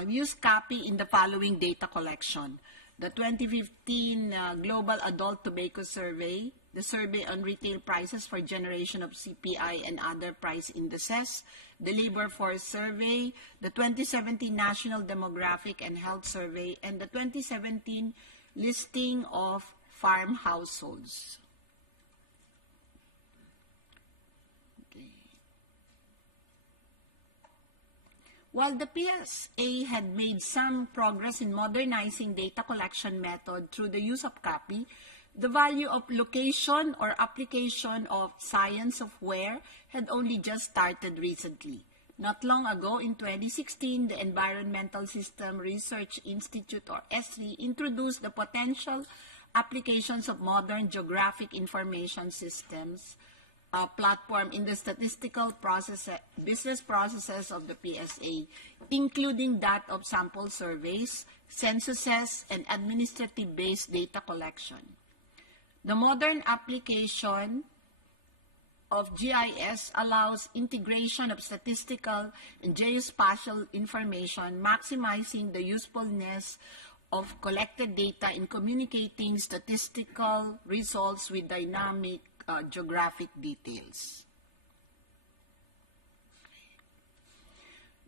used copy in the following data collection. The 2015 Global Adult Tobacco Survey, the survey on retail prices for generation of CPI and other price indices, the Labor Force Survey, the 2017 National Demographic and Health Survey, and the 2017 listing of farm households. While the PSA had made some progress in modernizing data collection method through the use of copy, the value of location or application of science of where had only just started recently. Not long ago, in 2016, the Environmental System Research Institute, or ESRI, introduced the potential applications of modern geographic information systems platform in the statistical business processes of the PSA, including that of sample surveys, censuses, and administrative-based data collection. The modern application of GIS allows integration of statistical and geospatial information, maximizing the usefulness of collected data in communicating statistical results with dynamic geographic details.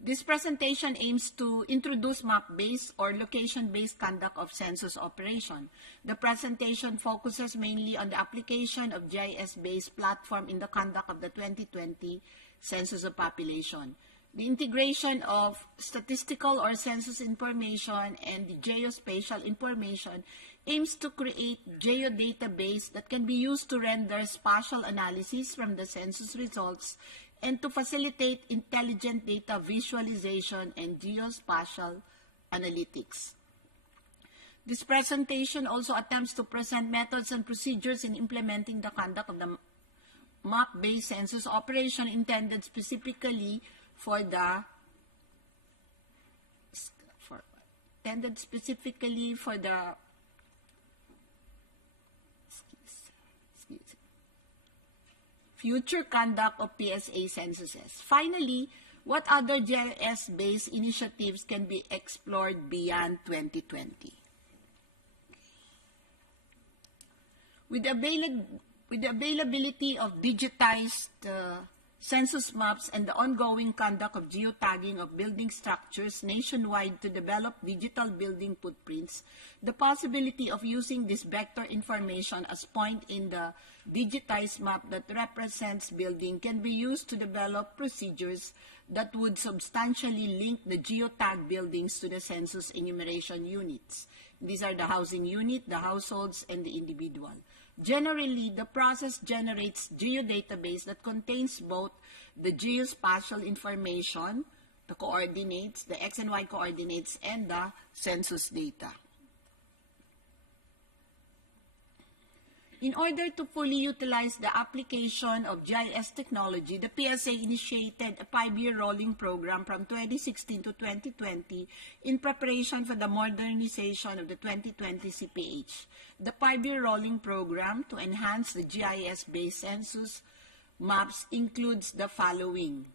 This presentation aims to introduce map-based or location-based conduct of census operation. The presentation focuses mainly on the application of GIS-based platform in the conduct of the 2020 Census of Population. The integration of statistical or census information and the geospatial information aims to create geodatabase that can be used to render spatial analysis from the census results and to facilitate intelligent data visualization and geospatial analytics. This presentation also attempts to present methods and procedures in implementing the conduct of the map-based census operation intended specifically for the future conduct of PSA censuses. Finally, what other GIS-based initiatives can be explored beyond 2020? With the availability of digitized census maps and the ongoing conduct of geotagging of building structures nationwide to develop digital building footprints, the possibility of using this vector information as point in the digitized map that represents building can be used to develop procedures that would substantially link the geotag buildings to the census enumeration units. These are the housing unit, the households, and the individual. Generally, the process generates geodatabase that contains both the geospatial information, the coordinates, the X and Y coordinates, and the census data. In order to fully utilize the application of GIS technology, the PSA initiated a 5-year rolling program from 2016 to 2020 in preparation for the modernization of the 2020 CPH. The 5-year rolling program to enhance the GIS-based census maps includes the following: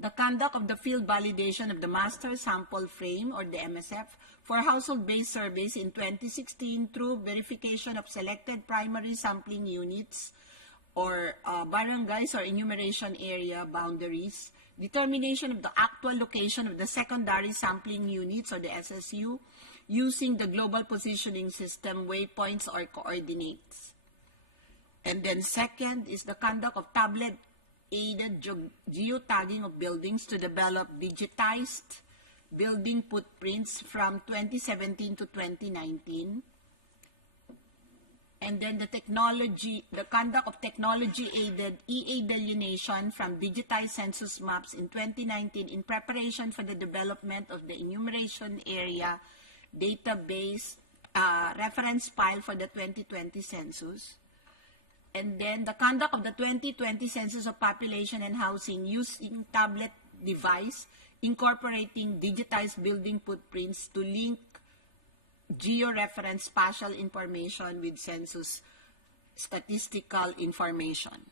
the conduct of the field validation of the master sample frame, or the MSF, for household-based surveys in 2016 through verification of selected primary sampling units or barangays or enumeration area boundaries, determination of the actual location of the secondary sampling units, or the SSU, using the global positioning system waypoints or coordinates. And then second is the conduct of tablet-aided geotagging of buildings to develop digitized building footprints from 2017 to 2019. And then the conduct of technology-aided EA delineation from digitized census maps in 2019 in preparation for the development of the enumeration area database reference file for the 2020 census. And then the conduct of the 2020 Census of Population and Housing using tablet device incorporating digitized building footprints to link georeference spatial information with census statistical information.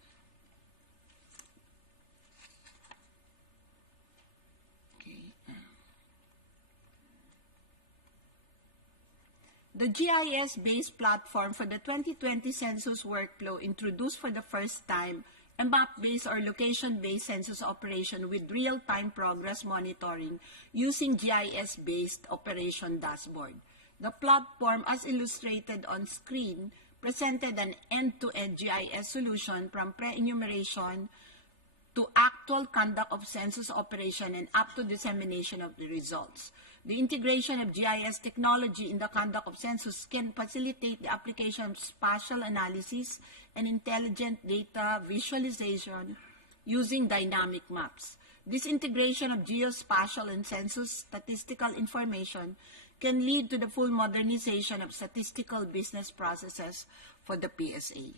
The GIS-based platform for the 2020 census workflow introduced for the first time a map-based or location-based census operation with real-time progress monitoring using GIS-based operation dashboard. The platform, as illustrated on screen, presented an end-to-end GIS solution from pre-enumeration to actual conduct of census operation and up to dissemination of the results. The integration of GIS technology in the conduct of census can facilitate the application of spatial analysis and intelligent data visualization using dynamic maps. This integration of geospatial and census statistical information can lead to the full modernization of statistical business processes for the PSA.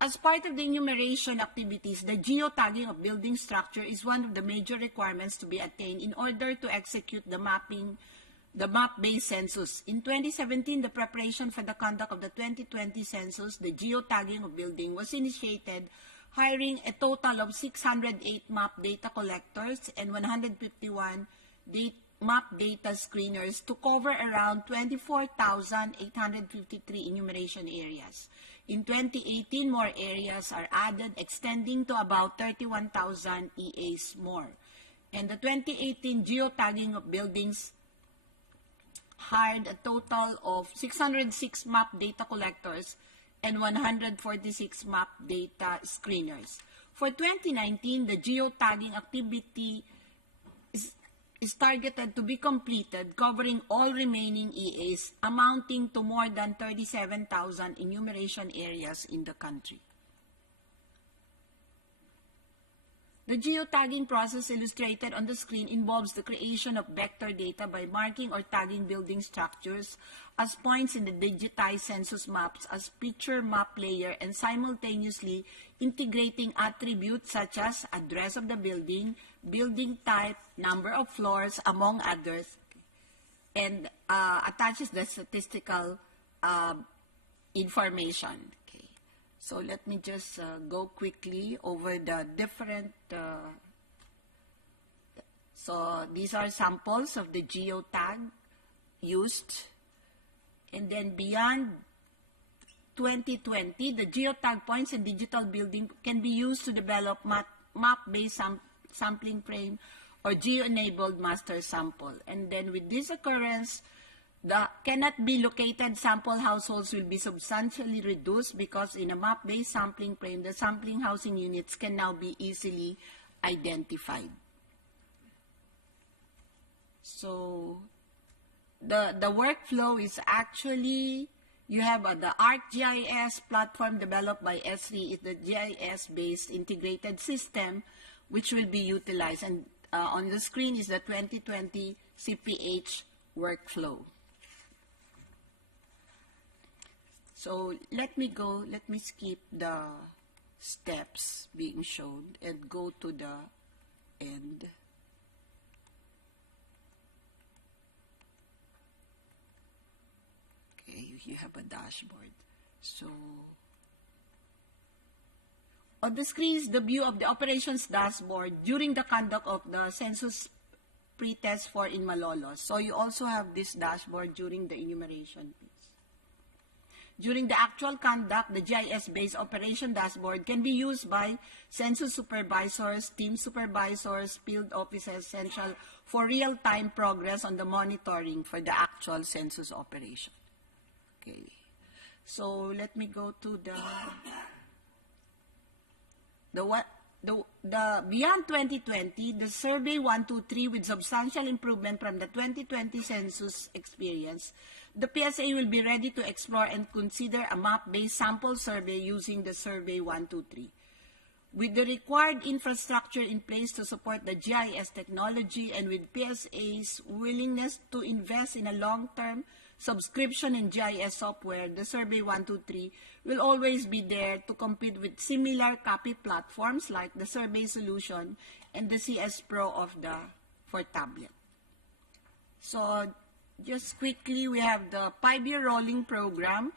As part of the enumeration activities, the geotagging of building structure is one of the major requirements to be attained in order to execute the map-based census. In 2017, the preparation for the conduct of the 2020 census, the geotagging of building, was initiated, hiring a total of 608 map data collectors and 151 map data screeners to cover around 24,853 enumeration areas. In 2018, more areas are added, extending to about 31,000 EAs more. And the 2018 geotagging of buildings hired a total of 606 map data collectors and 146 map data screeners. For 2019, the geotagging activity is targeted to be completed, covering all remaining EAs, amounting to more than 37,000 enumeration areas in the country. The geotagging process illustrated on the screen involves the creation of vector data by marking or tagging building structures as points in the digitized census maps as picture map layer and simultaneously integrating attributes such as address of the building, building type, number of floors, among others, and attaches the statistical information. So let me just go quickly over the different, so these are samples of the geotag used. And then beyond 2020, the geotag points in digital building can be used to develop map-based sampling frame or geo-enabled master sample. And then with this occurrence, the cannot be located sample households will be substantially reduced because in a map-based sampling frame, the sampling housing units can now be easily identified. So the workflow is actually, you have the ArcGIS platform developed by Esri, is the GIS-based integrated system which will be utilized. And on the screen is the 2020 CPH workflow. So let me skip the steps being shown and go to the end. Okay, you have a dashboard. So on the screen is the view of the operations dashboard during the conduct of the census pretest for in Malolos. So you also have this dashboard during the enumeration piece. During the actual conduct, the GIS-based operation dashboard can be used by census supervisors, team supervisors, field officers, central, for real-time progress on the monitoring for the actual census operation. Okay, so let me go to the beyond 2020, the survey 123 with substantial improvement from the 2020 census experience, the PSA will be ready to explore and consider a map-based sample survey using the survey 123. With the required infrastructure in place to support the GIS technology and with PSA's willingness to invest in a long-term subscription in GIS software, the Survey 123 will always be there to compete with similar copy platforms like the Survey Solution and the CS Pro for tablet. So just quickly, we have the 5-year rolling program.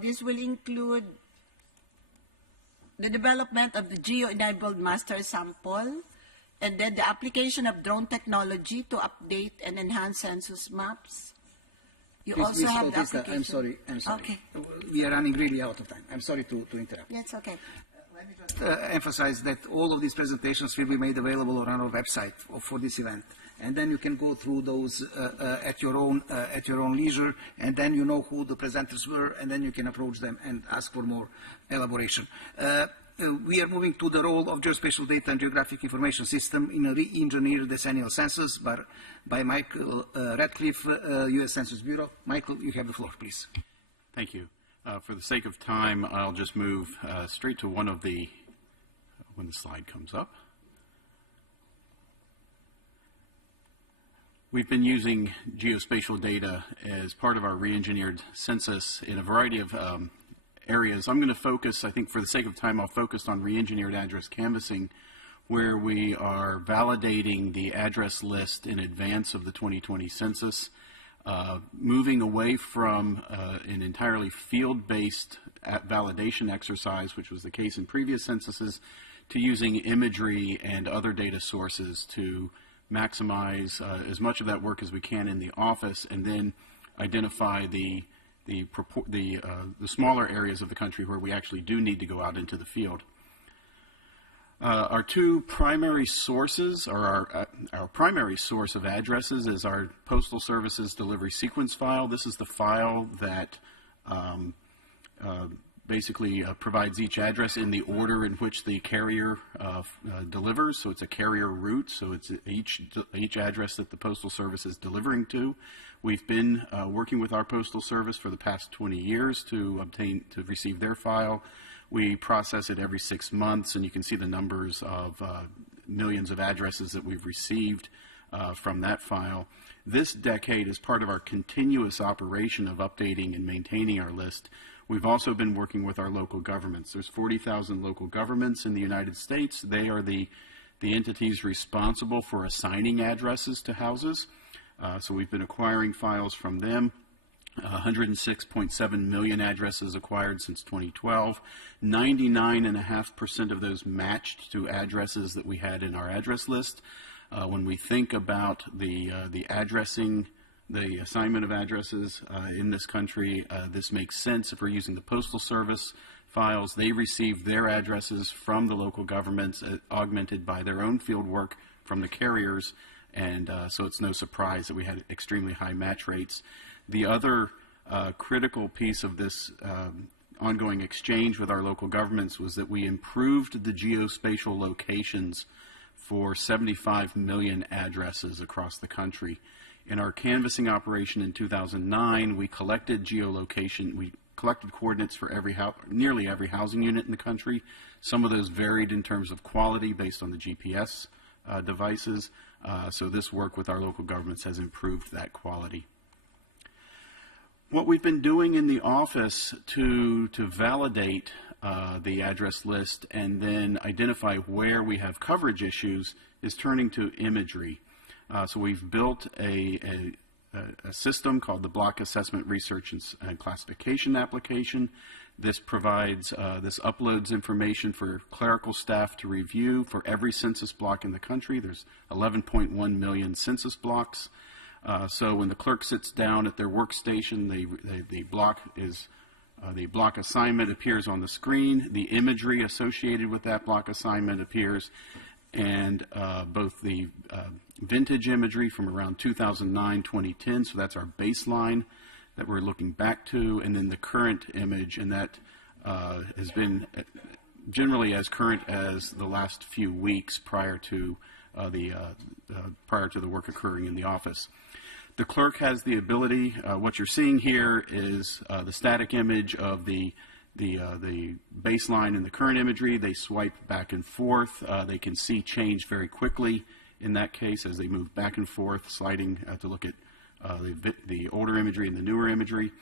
This will include the development of the geo-enabled master sample, and then the application of drone technology to update and enhance census maps. You Please, also Ms. have the Bautista, application. I'm sorry. Okay. We are running really out of time. I'm sorry to interrupt. That's okay. Let me just emphasize that all of these presentations will be made available on our website for this event. And then you can go through those at your own leisure, and then you know who the presenters were, and then you can approach them and ask for more elaboration. We are moving to the role of geospatial data and geographic information system in a re-engineered decennial census by Michael Radcliffe, U.S. Census Bureau. Michael, you have the floor, please. Thank you. For the sake of time, I'll just move straight to one of the, when the slide comes up. We've been using geospatial data as part of our re-engineered census in a variety of areas. I'm going to focus, I think for the sake of time, I'll focus on re-engineered address canvassing, where we are validating the address list in advance of the 2020 census, moving away from an entirely field-based validation exercise, which was the case in previous censuses, to using imagery and other data sources to maximize as much of that work as we can in the office, and then identify the smaller areas of the country where we actually do need to go out into the field. Our two primary sources, or our primary source of addresses, is our Postal Service's delivery sequence file. This is the file that basically provides each address in the order in which the carrier delivers. So it's a carrier route, so it's each address that the Postal Service is delivering to. We've been working with our Postal Service for the past 20 years to receive their file. We process it every 6 months, and you can see the numbers of millions of addresses that we've received from that file. This decade, as part of our continuous operation of updating and maintaining our list, we've also been working with our local governments. There's 40,000 local governments in the United States. They are the entities responsible for assigning addresses to houses. So we've been acquiring files from them. 106.7 million addresses acquired since 2012. 99.5% of those matched to addresses that we had in our address list. When we think about the addressing, the assignment of addresses in this country, this makes sense. If we're using the Postal Service files, they receive their addresses from the local governments, augmented by their own field work from the carriers, and so it's no surprise that we had extremely high match rates. The other critical piece of this ongoing exchange with our local governments was that we improved the geospatial locations for 75 million addresses across the country. In our canvassing operation in 2009, we collected coordinates for nearly every housing unit in the country. Some of those varied in terms of quality based on the GPS devices. So this work with our local governments has improved that quality. What we've been doing in the office to validate the address list and then identify where we have coverage issues is turning to imagery. So we've built a system called the Block Assessment Research and Classification application. This provides, this uploads information for clerical staff to review for every census block in the country. There's 11.1 million census blocks. So when the clerk sits down at their workstation, the block assignment appears on the screen. The imagery associated with that block assignment appears, and both the vintage imagery from around 2009, 2010, so that's our baseline that we're looking back to, and then the current image, and that has been generally as current as the last few weeks prior to the work occurring in the office. The clerk has the ability, what you're seeing here is the static image of the baseline and the current imagery. They swipe back and forth. They can see change very quickly in that case as they move back and forth, sliding to look at the older imagery and the newer imagery.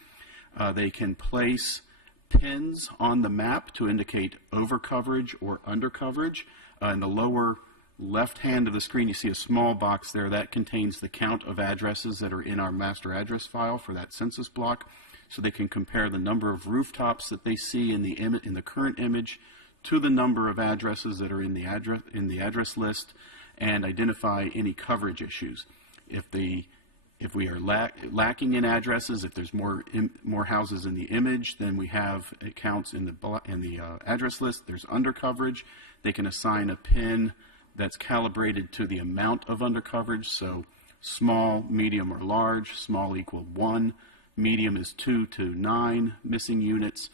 They can place pins on the map to indicate over coverage or under coverage. In the lower left hand of the screen, you see a small box there. That contains the count of addresses that are in our master address file for that census block. So they can compare the number of rooftops that they see in the current image to the number of addresses that are in the address list, and identify any coverage issues. If we are lacking in addresses, if there's more houses in the image than we have counts in the address list, there's undercoverage. They can assign a PIN that's calibrated to the amount of undercoverage. So small, medium, or large. Small equal 1, medium is 2 to 9 missing units,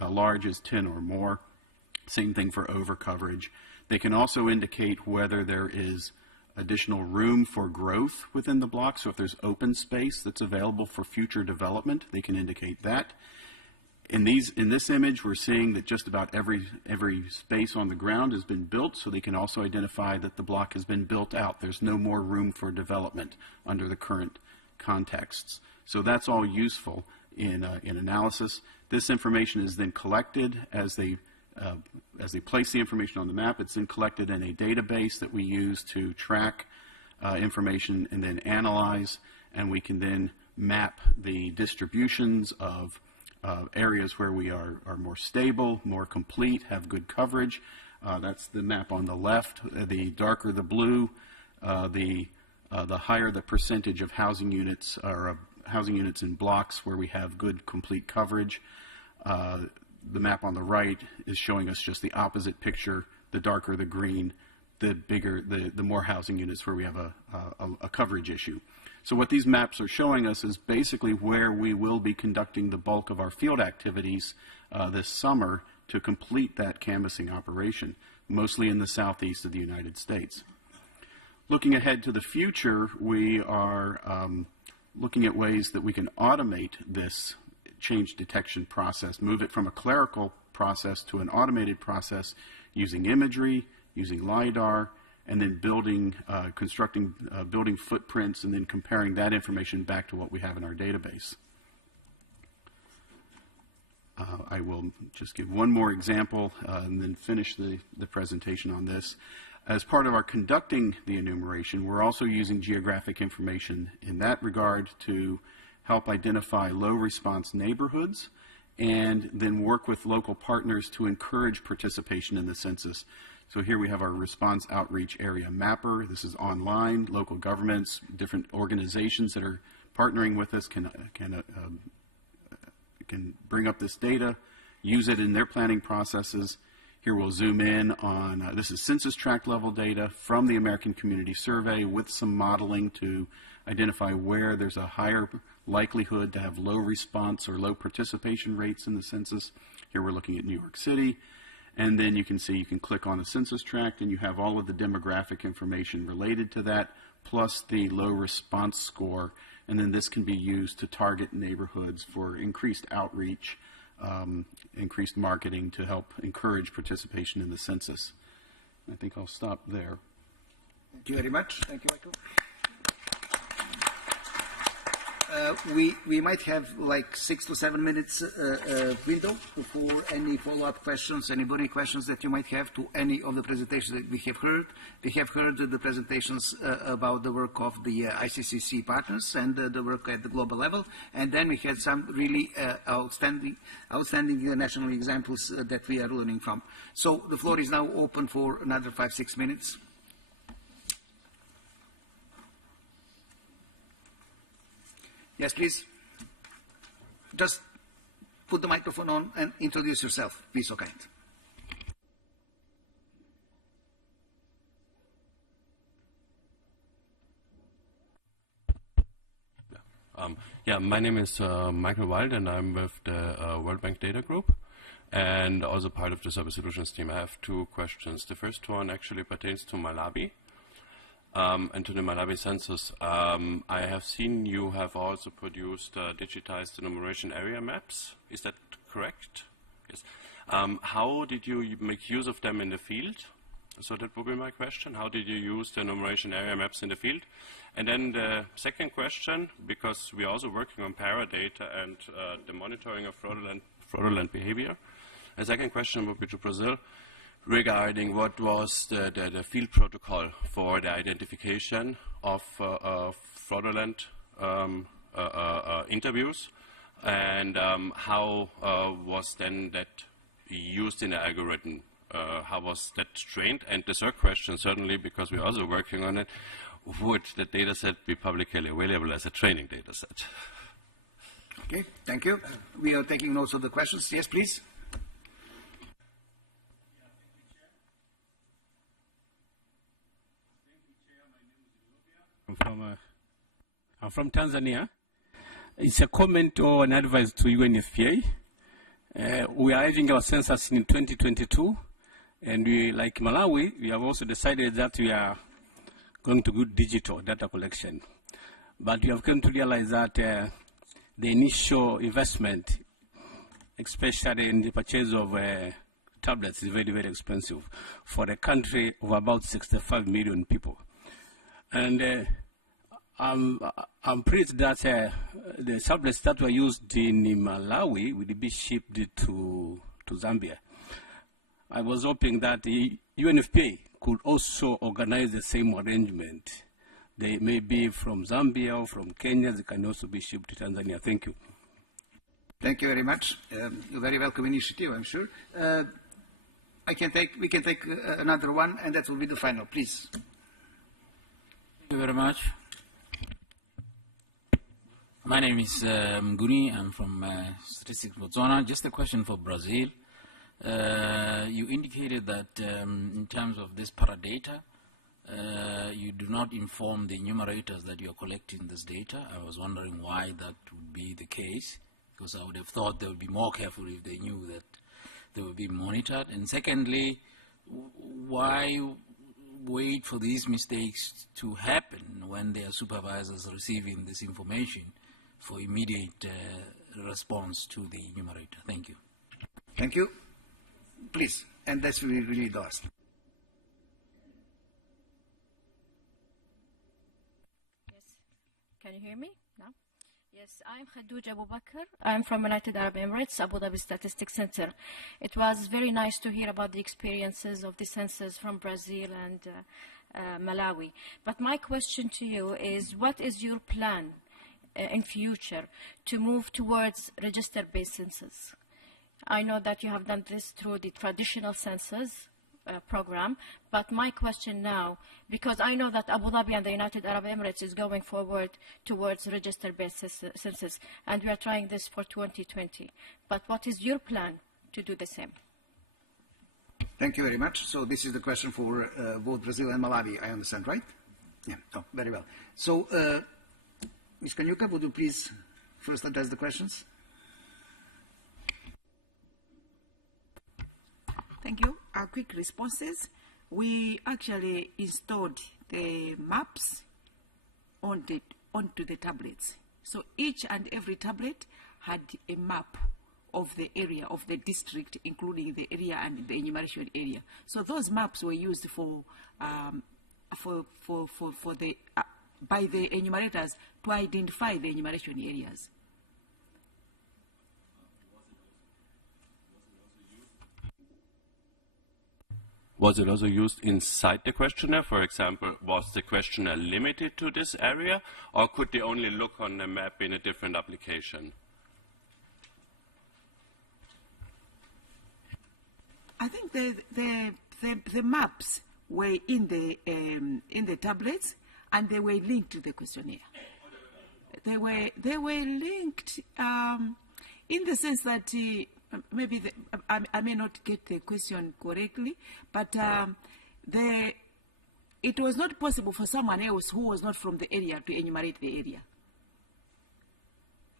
large is 10 or more. Same thing for overcoverage. They can also indicate whether there is additional room for growth within the block. So if there's open space that's available for future development, they can indicate that. In this image, we're seeing that just about every space on the ground has been built, so they can also identify that the block has been built out. There's no more room for development under the current contexts. So that's all useful in analysis. This information is then collected as they place the information on the map. It's then collected in a database that we use to track information and then analyze, and we can then map the distributions of areas where we are more stable, more complete, have good coverage. That's the map on the left. The darker the blue, the higher the percentage of housing units or housing units in blocks where we have good complete coverage. The map on the right is showing us just the opposite picture. The darker the green, the bigger, the more housing units where we have a coverage issue. So what these maps are showing us is basically where we will be conducting the bulk of our field activities this summer to complete that canvassing operation, mostly in the southeast of the United States. Looking ahead to the future, we are looking at ways that we can automate this change detection process, move it from a clerical process to an automated process using imagery, using LiDAR, and then constructing building footprints, and then comparing that information back to what we have in our database. I will just give one more example and then finish the presentation on this. As part of our conducting the enumeration, we're also using geographic information in that regard to help identify low response neighborhoods, and then work with local partners to encourage participation in the census. So here we have our response outreach area mapper. This is online. Local governments, different organizations that are partnering with us can bring up this data, use it in their planning processes. Here we'll zoom in on, this is census tract level data from the American Community Survey with some modeling to identify where there's a higher likelihood to have low response or low participation rates in the census. Here we're looking at New York City. And then you can see, you can click on a census tract and you have all of the demographic information related to that, plus the low response score. And then this can be used to target neighborhoods for increased outreach, increased marketing to help encourage participation in the census. I think I'll stop there. Thank you very much. Thank you, Michael. We might have like 6 to 7 minutes window for any follow-up questions, any burning questions that you might have to any of the presentations that we have heard. We have heard the presentations about the work of the ICCC partners and the work at the global level, and then we had some really outstanding national examples that we are learning from. So the floor is now open for another 5-6 minutes. Yes, please. Just put the microphone on and introduce yourself. Be so kind. My name is Michael Wild, and I'm with the World Bank Data Group, and also part of the Service Solutions team. I have 2 questions. The first one actually pertains to Malawi. And to the Malawi census. I have seen you have also produced digitized enumeration area maps. Is that correct? Yes. How did you make use of them in the field? So that would be my question. How did you use the enumeration area maps in the field? And then the second question, because we are also working on paradata and the monitoring of fraudulent behavior. A second question would be to Brazil. regarding what was the field protocol for the identification of fraudulent interviews, and how was then that used in the algorithm? How was that trained? And the third question, certainly because we're also working on it, would the data set be publicly available as a training data set? Okay, thank you. We are taking notes of the questions. Yes, please. I'm from Tanzania. It's a comment or an advice to UNFPA. We are having our census in 2022, and we, like Malawi, we have also decided that we are going to do digital data collection. But we have come to realize that the initial investment, especially in the purchase of tablets, is very, very expensive for a country of about 65 million people. And I'm pleased that the tablets that were used in Malawi will be shipped to Zambia. I was hoping that the UNFPA could also organize the same arrangement. They may be from Zambia or from Kenya. They can also be shipped to Tanzania. Thank you. Thank you very much. A very welcome initiative, I'm sure. We can take another one, and that will be the final, please. Thank you very much. My name is Mguni. I'm from Statistics Botswana. Just a question for Brazil. You indicated that in terms of this paradata, you do not inform the enumerators that you are collecting this data. I was wondering why that would be the case, because I would have thought they would be more careful if they knew that they would be monitored. And secondly, why wait for these mistakes to happen when their supervisors are receiving this information for immediate response to the enumerator? Thank you. Thank you. Please, and that's really the last. Yes, can you hear me now? Yes, I'm Khadouja Abubakar. I'm from United Arab Emirates, Abu Dhabi Statistics Center. It was very nice to hear about the experiences of the census from Brazil and Malawi. But my question to you is, what is your plan in future to move towards register-based census? I know that you have done this through the traditional census program, but my question now, because I know that Abu Dhabi and the United Arab Emirates is going forward towards register-based census, and we are trying this for 2020. But what is your plan to do the same? Thank you very much. So this is the question for both Brazil and Malawi, I understand, right? Yeah, oh, very well. So, Ms. Kanyuka, would you please first address the questions? Thank you. Quick responses. We actually installed the maps onto the tablets. So each and every tablet had a map of the area of the district, including the area and the enumeration area. So those maps were used by the enumerators to identify the enumeration areas. Was it also used inside the questionnaire? For example, was the questionnaire limited to this area, or could they only look on the map in a different application? I think the maps were in the tablets, and they were linked to the questionnaire. They were linked in the sense that maybe I may not get the question correctly, but it was not possible for someone else who was not from the area to enumerate the area.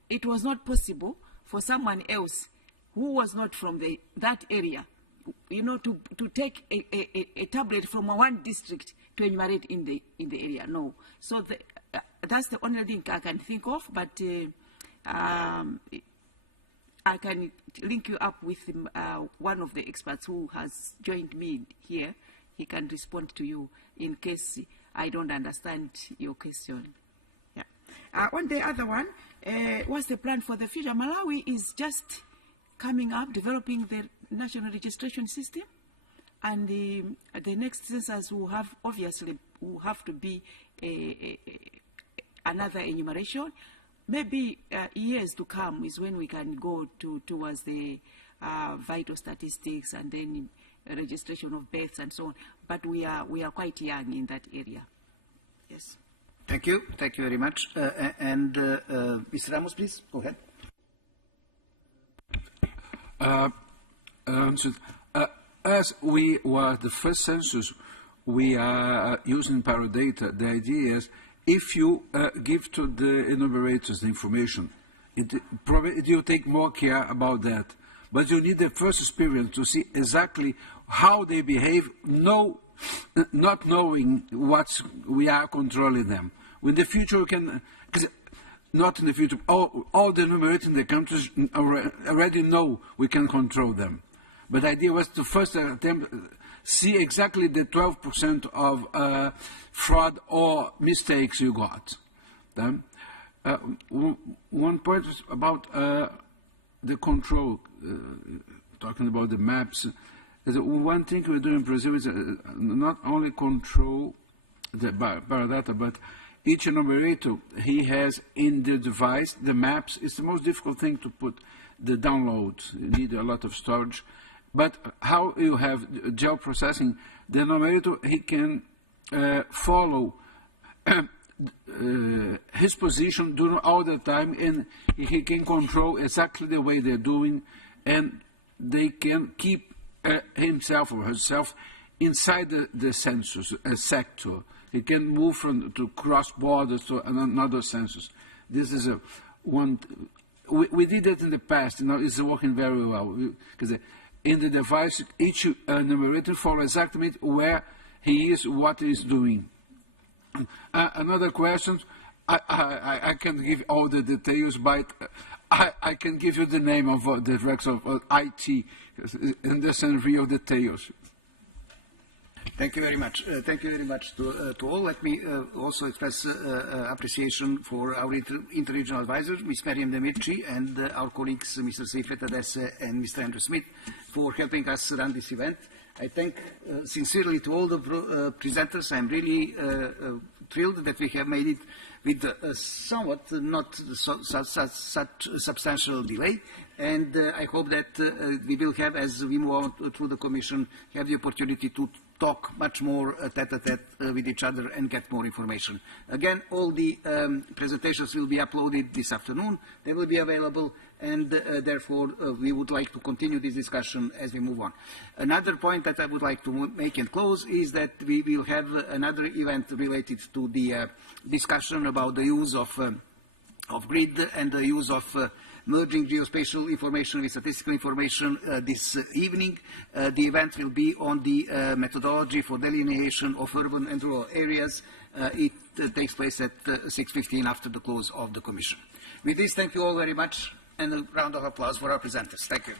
It was not possible for someone else who was not from that area, to take a tablet from one district to enumerate in the area. No. So that's the only link I can think of, but I can link you up with one of the experts who has joined me here. He can respond to you in case I don't understand your question. Yeah. On the other one, what's the plan for the future? Malawi is just coming up, developing the national registration system. And the next census will have to be another enumeration. Maybe years to come is when we can go towards the vital statistics and then registration of births and so on. But we are quite young in that area. Yes. Thank you. Thank you very much. Mr. Ramos, please go ahead. As we were the first census, we are using paradata. The idea is if you give to the enumerators the information, you take more care about that. But you need the first experience to see exactly how they behave, not knowing what we are controlling them. In the future, we can, not in the future, all the enumerators in the countries already know we can control them. But the idea was to first attempt see exactly the 12% of fraud or mistakes you got. Then, one point is about the control, talking about the maps. One thing we do in Brazil is not only control the paradata, but each enumerator, he has in the device the maps. It's the most difficult thing to put the download. You need a lot of storage. But how you have geoprocessing, the enumerator, he can follow his position during all the time, and he can control exactly the way they're doing, and they can keep himself or herself inside the census sector. He can move to cross borders to another census. This is one. We did it in the past. It's working very well because in the device, each enumerator follows exactly where he is, what he is doing. Another question, I can give all the details, but I can give you the name of the director of IT, and there's some real details. Thank you very much. Thank you very much to all. Let me also express appreciation for our interregional advisor, Ms. Mariam Demirci, and our colleagues, Mr. Seifet Adesse and Mr. Andrew Smith, for helping us run this event. I thank sincerely to all the presenters. I'm really thrilled that we have made it with somewhat not such substantial delay. And I hope that we will have, as we move on through the Commission, have the opportunity to talk much more tete-a-tete with each other and get more information. Again, all the presentations will be uploaded this afternoon. They will be available, and therefore we would like to continue this discussion as we move on. Another point that I would like to make and close is that we will have another event related to the discussion about the use of grid and the use of merging geospatial information with statistical information this evening. The event will be on the methodology for delineation of urban and rural areas. It takes place at 6:15 after the close of the Commission. With this, thank you all very much, and a round of applause for our presenters. Thank you.